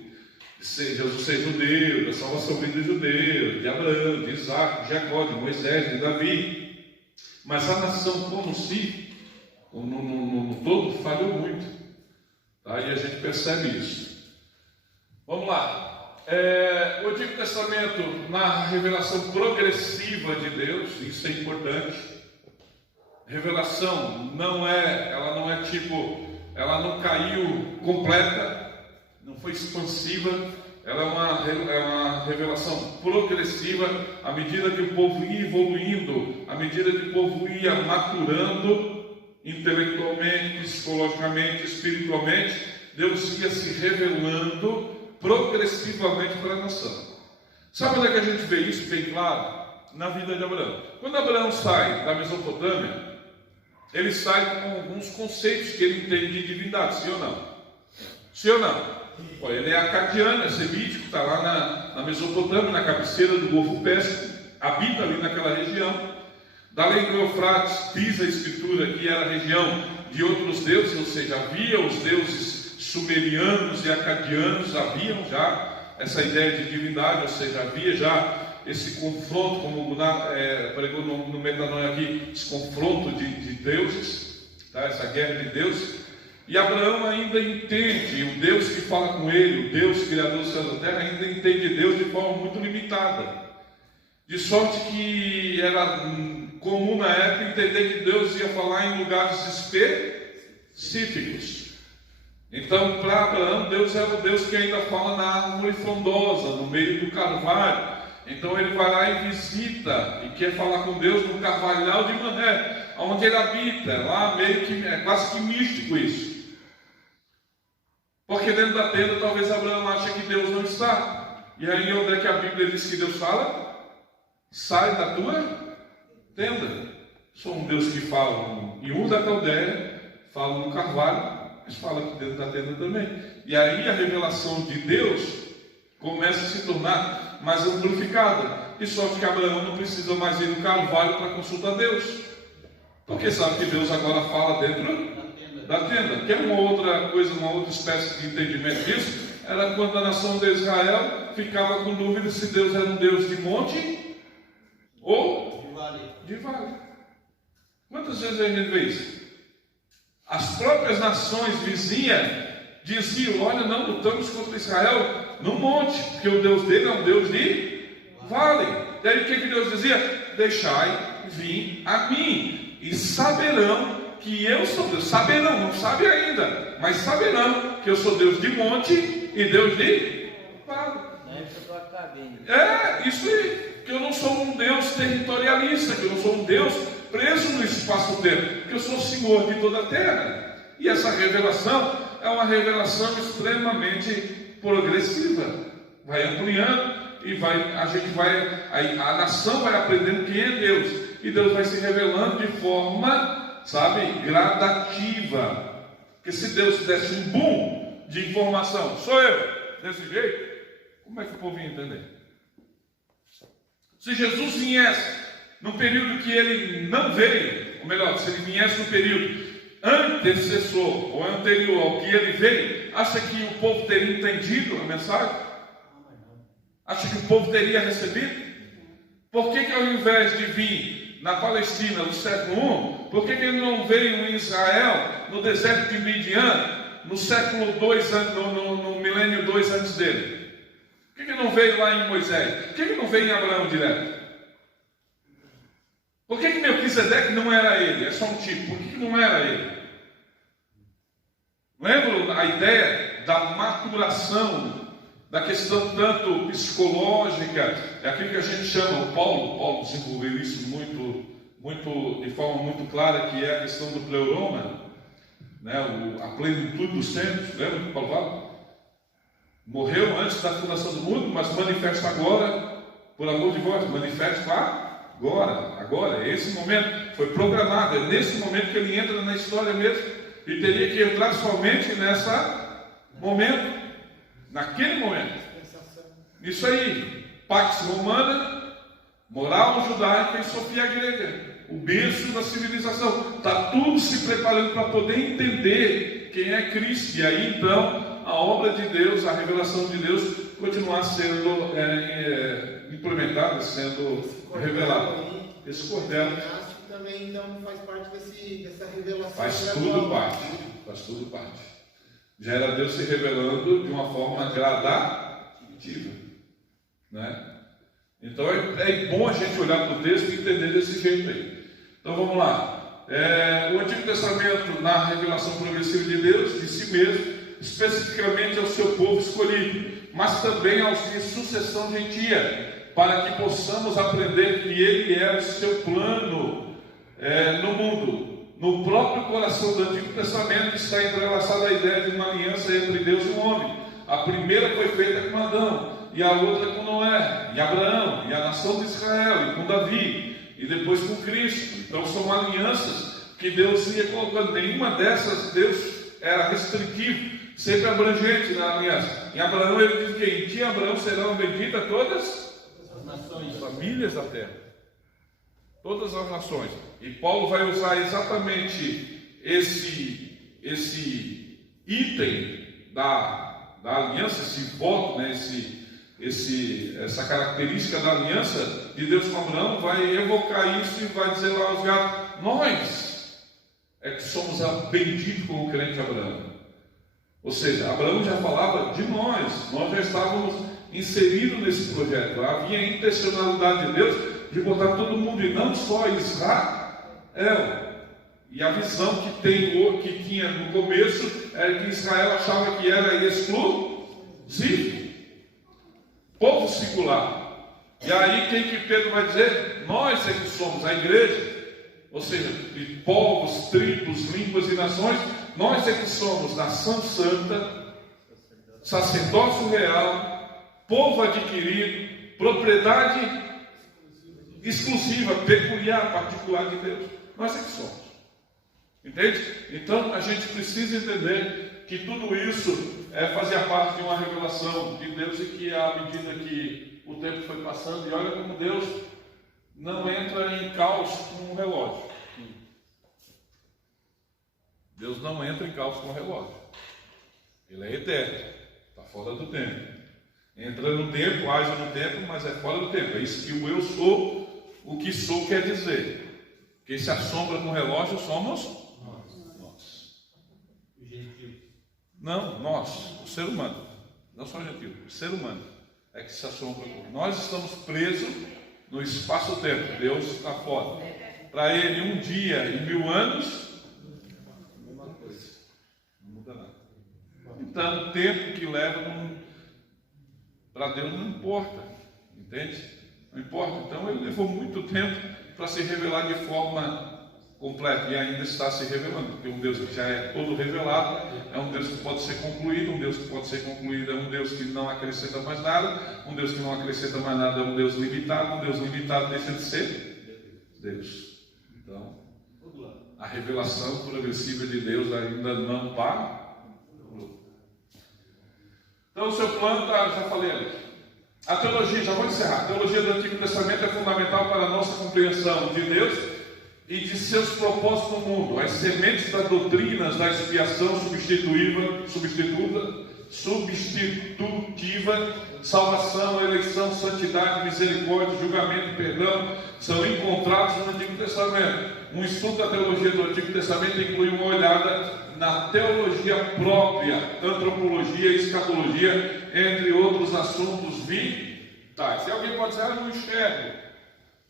ser judeu, da salvação vinda de judeu, de Abraão, de Isaac, de Jacó, de Moisés, de Davi. Mas a nação como si, no todo, falhou muito. Tá? E a gente percebe isso. Vamos lá. O Antigo Testamento, na revelação progressiva de Deus, isso é importante. Revelação ela não caiu completa, não foi expansiva. Ela é uma revelação progressiva. À medida que o povo ia evoluindo, à medida que o povo ia maturando, intelectualmente, psicologicamente, espiritualmente, Deus ia se revelando progressivamente para a nação. Sabe onde é que a gente vê isso bem claro? Na vida de Abraão. Quando Abraão sai da Mesopotâmia, ele sai com alguns conceitos que ele entende de divindade, sim ou não? Sim ou não? Pô, ele é acadiano, é semítico, está lá na Mesopotâmia, na cabeceira do Golfo Pérsico, habita ali naquela região. Da além do Eufrates, diz a Escritura que era a região de outros deuses, ou seja, havia os deuses sumerianos e acadianos, haviam já essa ideia de divindade, ou seja, havia já esse confronto, como pregou no Metanoia aqui, esse confronto de deuses, tá? Essa guerra de deuses. E Abraão ainda entende, o Deus que fala com ele, o Deus criador do céu e da terra, ainda entende Deus de forma muito limitada. De sorte que era comum na época entender que Deus ia falar em lugares específicos. Então, para Abraão, Deus era o Deus que ainda fala na árvore frondosa, no meio do carvalho. Então ele vai lá e visita e quer falar com Deus no carvalhal de Mané, onde ele habita. Lá meio que é quase que místico isso. Porque dentro da tenda talvez Abraão ache que Deus não está. E aí onde é que a Bíblia diz que Deus fala? Sai da tua tenda. Sou um Deus que fala em Ur da Caldeia, fala no carvalho, mas fala aqui dentro da tenda também. E aí a revelação de Deus começa a se tornar mais amplificada. E só que Abraão não precisa mais ir no carvalho para consultar Deus. Porque sabe que Deus agora fala dentro da tenda. Que é uma outra coisa, uma outra espécie de entendimento disso, era quando a nação de Israel ficava com dúvida se Deus era um Deus de monte ou de vale. Quantas vezes a gente vê isso? As próprias nações vizinhas diziam: olha, não lutamos contra Israel no monte, porque o Deus dele é um Deus de vale. E aí o que Deus dizia? Deixai vir a mim, e saberão que eu sou Deus. Saberão, não sabe ainda, mas saberão que eu sou Deus de monte e Deus de vale. É, isso aí, que eu não sou um Deus territorialista, que eu não sou um Deus preso no espaço-tempo, que eu sou o Senhor de toda a terra. E essa revelação é uma revelação extremamente progressiva, vai ampliando e a nação vai aprendendo quem é Deus, e Deus vai se revelando de forma, gradativa. Porque se Deus desse um boom de informação, sou eu, desse jeito, como é que o povo ia entender? Se Jesus viesse num período que ele não veio, ou melhor, se ele viesse no período antecessor ou anterior ao que ele veio, acha que o povo teria entendido a mensagem? Acha que o povo teria recebido? Por que ao invés de vir na Palestina no século I, por que ele não veio em Israel, no deserto de Midian, no século 2, no milênio 2 antes dele? Por que não veio lá em Moisés? Por que não veio em Abraão direto? Por que Melquisedeque não era ele? É só um tipo. Por que não era ele? Lembra a ideia da maturação, da questão tanto psicológica, é aquilo que a gente chama, o Paulo desenvolveu isso de forma muito clara, que é a questão do pleuroma, né? A plenitude dos tempos. Lembra que Paulo fala? Morreu antes da fundação do mundo, mas manifesta agora, por amor de vós, manifesta agora, é esse momento, foi programado, é nesse momento que ele entra na história mesmo, e teria que entrar somente nesse momento, naquele momento. Isso aí, Pax Romana, moral judaica e Sofia grega, o berço da civilização, está tudo se preparando para poder entender quem é Cristo, e aí então a obra de Deus, a revelação de Deus continuar sendo implementada, sendo revelada. Esse cordel também então faz parte dessa revelação. Faz tudo parte. Já era Deus se revelando de uma forma gradativa, né? Então é bom a gente olhar para o texto e entender desse jeito aí. Então vamos lá. O Antigo Testamento, na revelação progressiva de Deus, de si mesmo, especificamente ao seu povo escolhido, mas também aos de sucessão gentia, para que possamos aprender que Ele é o seu plano no mundo. No próprio coração do Antigo Testamento está entrelaçada a ideia de uma aliança entre Deus e o homem. A primeira foi feita com Adão, e a outra com Noé, e Abraão, e a nação de Israel, e com Davi, e depois com Cristo. Então são alianças que Deus ia colocando. Nenhuma dessas Deus era restritivo, sempre abrangente na aliança. Em Abraão ele diz que em ti, Abraão, serão benditas todas as nações, famílias da terra, todas as nações. E Paulo vai usar exatamente esse item da aliança, esse voto, né? Essa característica da aliança de Deus com Abraão, vai evocar isso e vai dizer lá aos gatos: nós é que somos benditos com o crente Abraão. Ou seja, Abraão já falava de nós já estávamos inseridos nesse projeto. Havia a intencionalidade de Deus de botar todo mundo, e não só Israel. E a visão que tinha no começo era que Israel achava que era exclusivo, povo singular. E aí quem que Pedro vai dizer? Nós é que somos a igreja, ou seja, de povos, tribos, línguas e nações. Nós é que somos nação santa, sacerdócio real, povo adquirido, propriedade exclusiva, peculiar, particular de Deus. Nós é que somos. Entende? Então a gente precisa entender que tudo isso fazia parte de uma revelação de Deus e que à medida que o tempo foi passando, e olha como Deus não entra em caos com um relógio. Deus não entra em caos com um relógio. Ele é eterno, está fora do tempo. Entra no tempo, age no tempo, mas é fora do tempo. É isso que o eu sou, o que sou quer dizer. Quem se assombra com o relógio somos nós. Não, nós, o ser humano. Não só o gentil, o ser humano é que se assombra com. Nós estamos presos no espaço-tempo. Deus está fora. Para ele, um dia e 1000 anos, mesma coisa. Não muda nada. Então, o tempo que leva para Deus não importa. Entende? Não importa. Então, ele levou muito tempo para se revelar de forma completa. E ainda está se revelando. Porque um Deus que já é todo revelado é um Deus que pode ser concluído. Um Deus que pode ser concluído é um Deus que não acrescenta mais nada. Um Deus que não acrescenta mais nada é um Deus limitado. Um Deus limitado deixa de ser Deus. Então, a revelação progressiva de Deus ainda não parou. Então, o seu plano, já falei ali. A teologia, já vou encerrar. A teologia do Antigo Testamento é fundamental para a nossa compreensão de Deus e de seus propósitos no mundo. As sementes das doutrinas da expiação substitutiva, salvação, eleição, santidade, misericórdia, julgamento e perdão são encontrados no Antigo Testamento. Um estudo da teologia do Antigo Testamento inclui uma olhada na teologia própria, antropologia e escatologia, entre outros assuntos vitais. Se alguém pode dizer, eu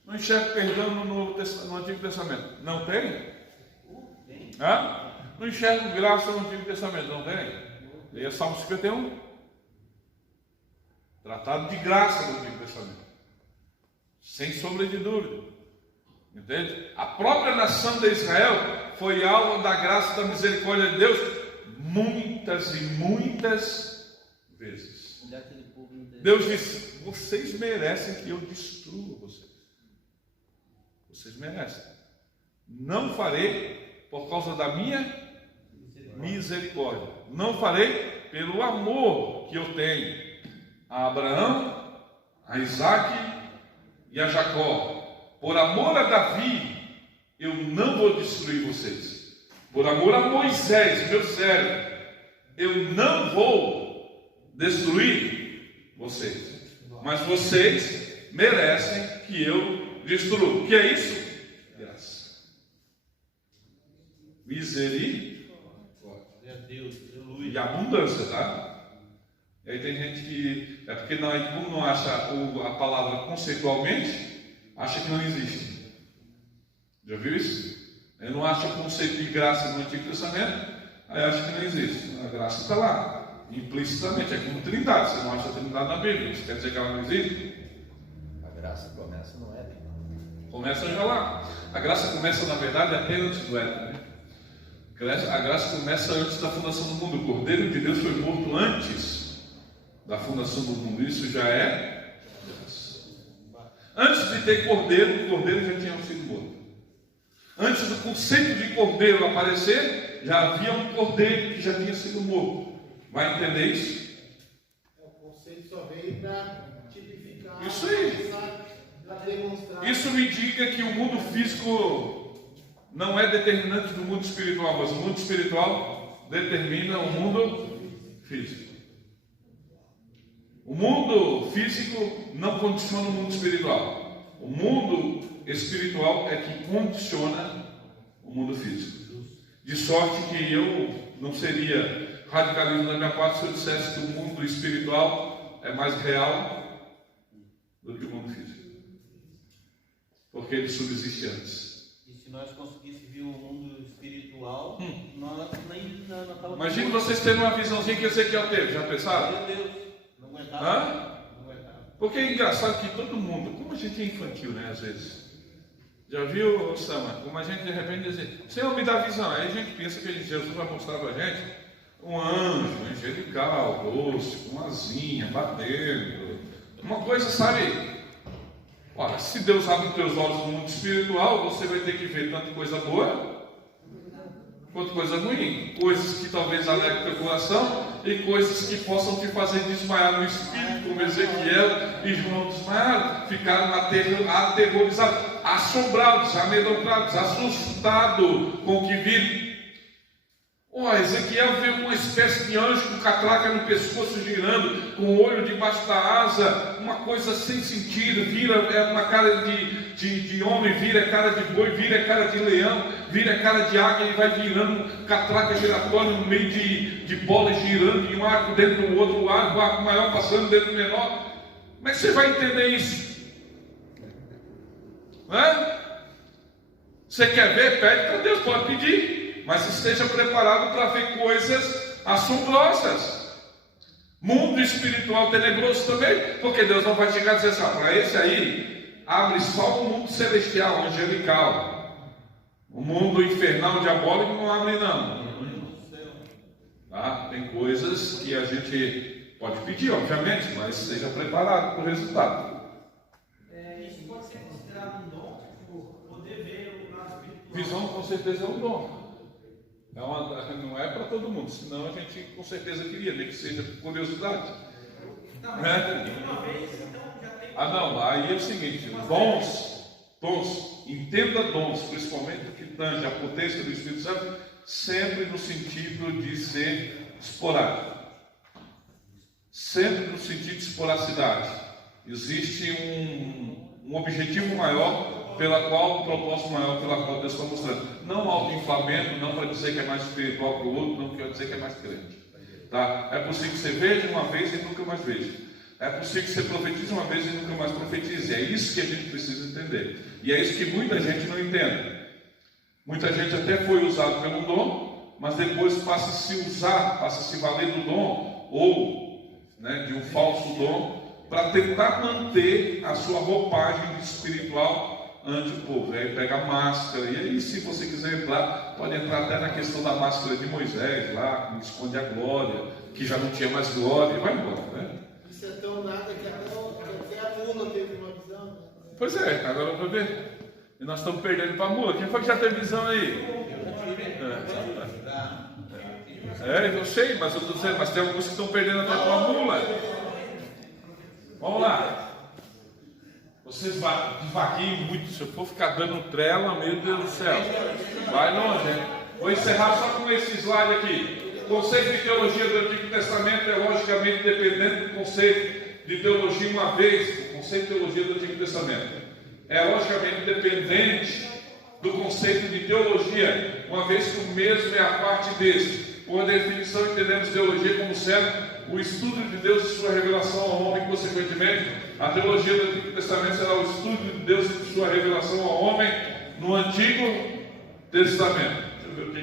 não enxergo perdão no Antigo Testamento. Não tem? Não enxergo graça no Antigo Testamento. Não tem? Leia Salmo 51. Tratado de graça no Antigo Testamento. Sem sombra de dúvida. Entende? A própria nação de Israel foi alvo da graça e da misericórdia de Deus muitas e muitas vezes. Deus disse, vocês merecem que eu destrua vocês. Vocês merecem. Não farei por causa da minha misericórdia. Não farei pelo amor que eu tenho a Abraão, a Isaac e a Jacó. Por amor a Davi, eu não vou destruir vocês. Por amor a Moisés, meu servo, eu não vou destruir vocês. Mas vocês merecem que eu destrua. O que é isso? Graça. Misericórdia. E abundância, tá? E aí tem gente que... É porque como não acha a palavra conceitualmente, acha que não existe. Já viu isso? Ele não acha o conceito de graça no Antigo Testamento, aí acha que não existe. A graça está lá, implicitamente, é como Trindade. Você não acha a Trindade na Bíblia, isso quer dizer que ela não existe? A graça começa no Éden. Começa já lá. A graça começa, na verdade, até antes do Éden. Né? A graça começa antes da fundação do mundo. O Cordeiro de Deus foi morto antes da fundação do mundo. Isso já é graça. Antes de ter cordeiro, o cordeiro já tinha sido morto. Antes do conceito de cordeiro aparecer, já havia um cordeiro que já tinha sido morto. Vai entender isso? O conceito só veio para tipificar. Isso aí. Para demonstrar. Isso me indica que o mundo físico não é determinante do mundo espiritual, mas o mundo espiritual determina o mundo físico. O mundo físico não condiciona o mundo espiritual. O mundo espiritual é que condiciona o mundo físico. De sorte que eu não seria radicalismo da minha parte se eu dissesse que o mundo espiritual é mais real do que o mundo físico. Porque ele subsiste antes. E se nós conseguíssemos ver o mundo espiritual, nós nem estávamos... Imagina vocês terem uma visãozinha que Ezequiel teve, já pensaram? Meu Deus, não aguentava. Não aguentava. Porque é engraçado que todo mundo, como a gente é infantil, né, às vezes. Já viu, Sama, como a gente de repente diz, Senhor, me dá visão. Aí a gente pensa que Jesus vai mostrar para a gente um anjo angelical, doce, com asinha, batendo, uma coisa, sabe? Olha, se Deus abre os teus olhos no mundo espiritual, você vai ter que ver tanto coisa boa quanto coisa ruim, coisas que talvez alegrem teu coração e coisas que possam te fazer desmaiar no espírito, como Ezequiel e João desmaiaram, ficaram aterrorizados, assombrados, amedrontados, assustados com o que viram. Ezequiel vê uma espécie de anjo com catraca no pescoço girando, com o olho debaixo da asa, uma coisa sem sentido, vira uma cara de homem, vira cara de boi, vira cara de leão, vira cara de águia, e vai virando catraca giratória no meio de bolas girando, e um arco dentro do outro, o arco maior passando dentro do menor. Como é que você vai entender isso? Você quer ver? Pede para Deus, pode pedir. Mas esteja preparado para ver coisas assombrosas. Mundo espiritual tenebroso também, porque Deus não vai chegar e dizer assim: para esse aí, abre só o mundo celestial, angelical. O mundo infernal, diabólico, não abre não. Tá? Tem coisas que a gente pode pedir, obviamente, mas esteja preparado para o resultado. Isso pode ser considerado um dom, poder ver o lado espiritual. Visão com certeza é um dom. Não é para todo mundo, senão a gente com certeza queria, nem que seja por curiosidade. Não, mas uma vez, então já tem. Não, aí é o seguinte: dons, entenda dons, principalmente o que tange a potência do Espírito Santo, sempre no sentido de ser esporádico, sempre no sentido de esporadicidade. Existe um objetivo maior, um propósito maior pela qual Deus está mostrando. Não auto-inflamento, não para dizer que é mais espiritual para o outro, não quer dizer que é mais crente. Tá? É possível que você veja uma vez e nunca mais veja. É possível que você profetize uma vez e nunca mais profetize. É isso que a gente precisa entender. E é isso que muita gente não entende. Muita gente até foi usado pelo dom, mas depois passa a se usar, passa a se valer do dom, ou de um falso dom, para tentar manter a sua roupagem espiritual ante o povo. Aí pega a máscara, e aí, se você quiser entrar, pode entrar até na questão da máscara de Moisés, lá, que esconde a glória, que já não tinha mais glória, e vai embora, né? Isso é tão nada que até a mula teve uma visão, né? Pois é, agora vai ver. E nós estamos perdendo para a mula. Quem foi que já teve visão aí? Eu sei, mas eu estou dizendo, mas tem alguns que estão perdendo até para a mula. Vamos lá. Vocês devaguinho muito, se eu for ficar dando trela, meu Deus do céu, vai longe, hein? Vou encerrar só com esse slide aqui. O conceito de teologia do Antigo Testamento é logicamente dependente do conceito de teologia uma vez. O conceito de teologia do Antigo Testamento é logicamente dependente do conceito de teologia, uma vez que o mesmo é a parte deste. Por definição, entendemos teologia como sendo o estudo de Deus e sua revelação ao homem. Consequentemente, a teologia do Antigo Testamento será o estudo de Deus e sua revelação ao homem no Antigo Testamento. Deixa eu ver o que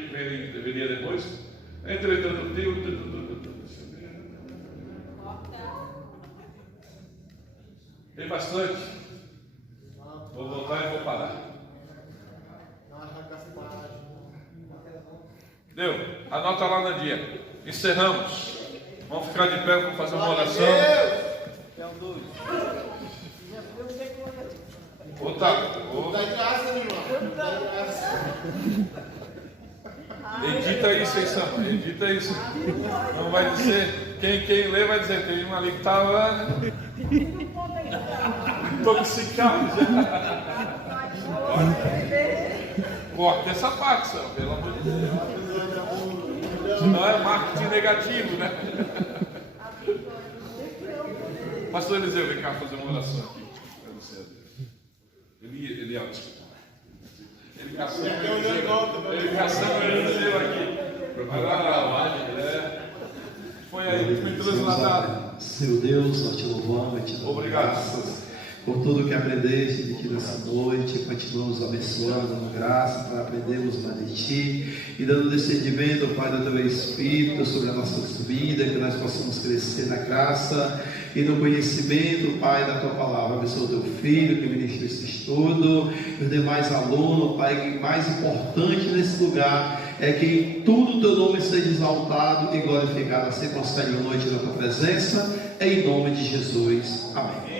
deveria depois. Entretanto, tem bastante. Vou voltar e vou parar. Deu? Anota lá na dia. Encerramos. Vamos ficar de pé, vamos fazer uma oração. Dá graça, meu irmão. Dá graça. Edita isso aí, Sam. Edita isso. Não vai dizer. Quem lê vai dizer. Tem uma ali que estava intoxicado já. Corta essa parte, Sam, pelo amor de Deus. Não é marketing negativo, né? Pastor Eliseu, vem cá fazer uma oração aqui. Ele caçando o Eliseu aqui. Foi aí que me transladado. Seu Deus, nós te louvamos e te damos graças por tudo que aprendeste de ti nessa noite. Continuamos abençoando, dando graça para aprendermos mais de ti e dando discernimento, Pai, do teu Espírito sobre as nossas vidas, que nós possamos crescer na graça e no conhecimento, Pai, da tua palavra. Abençoa o teu filho que ministra esse estudo, e os demais alunos, Pai, mais importante nesse lugar é que em tudo o teu nome seja exaltado e glorificado, assim como saiu a noite da tua presença, em nome de Jesus. Amém.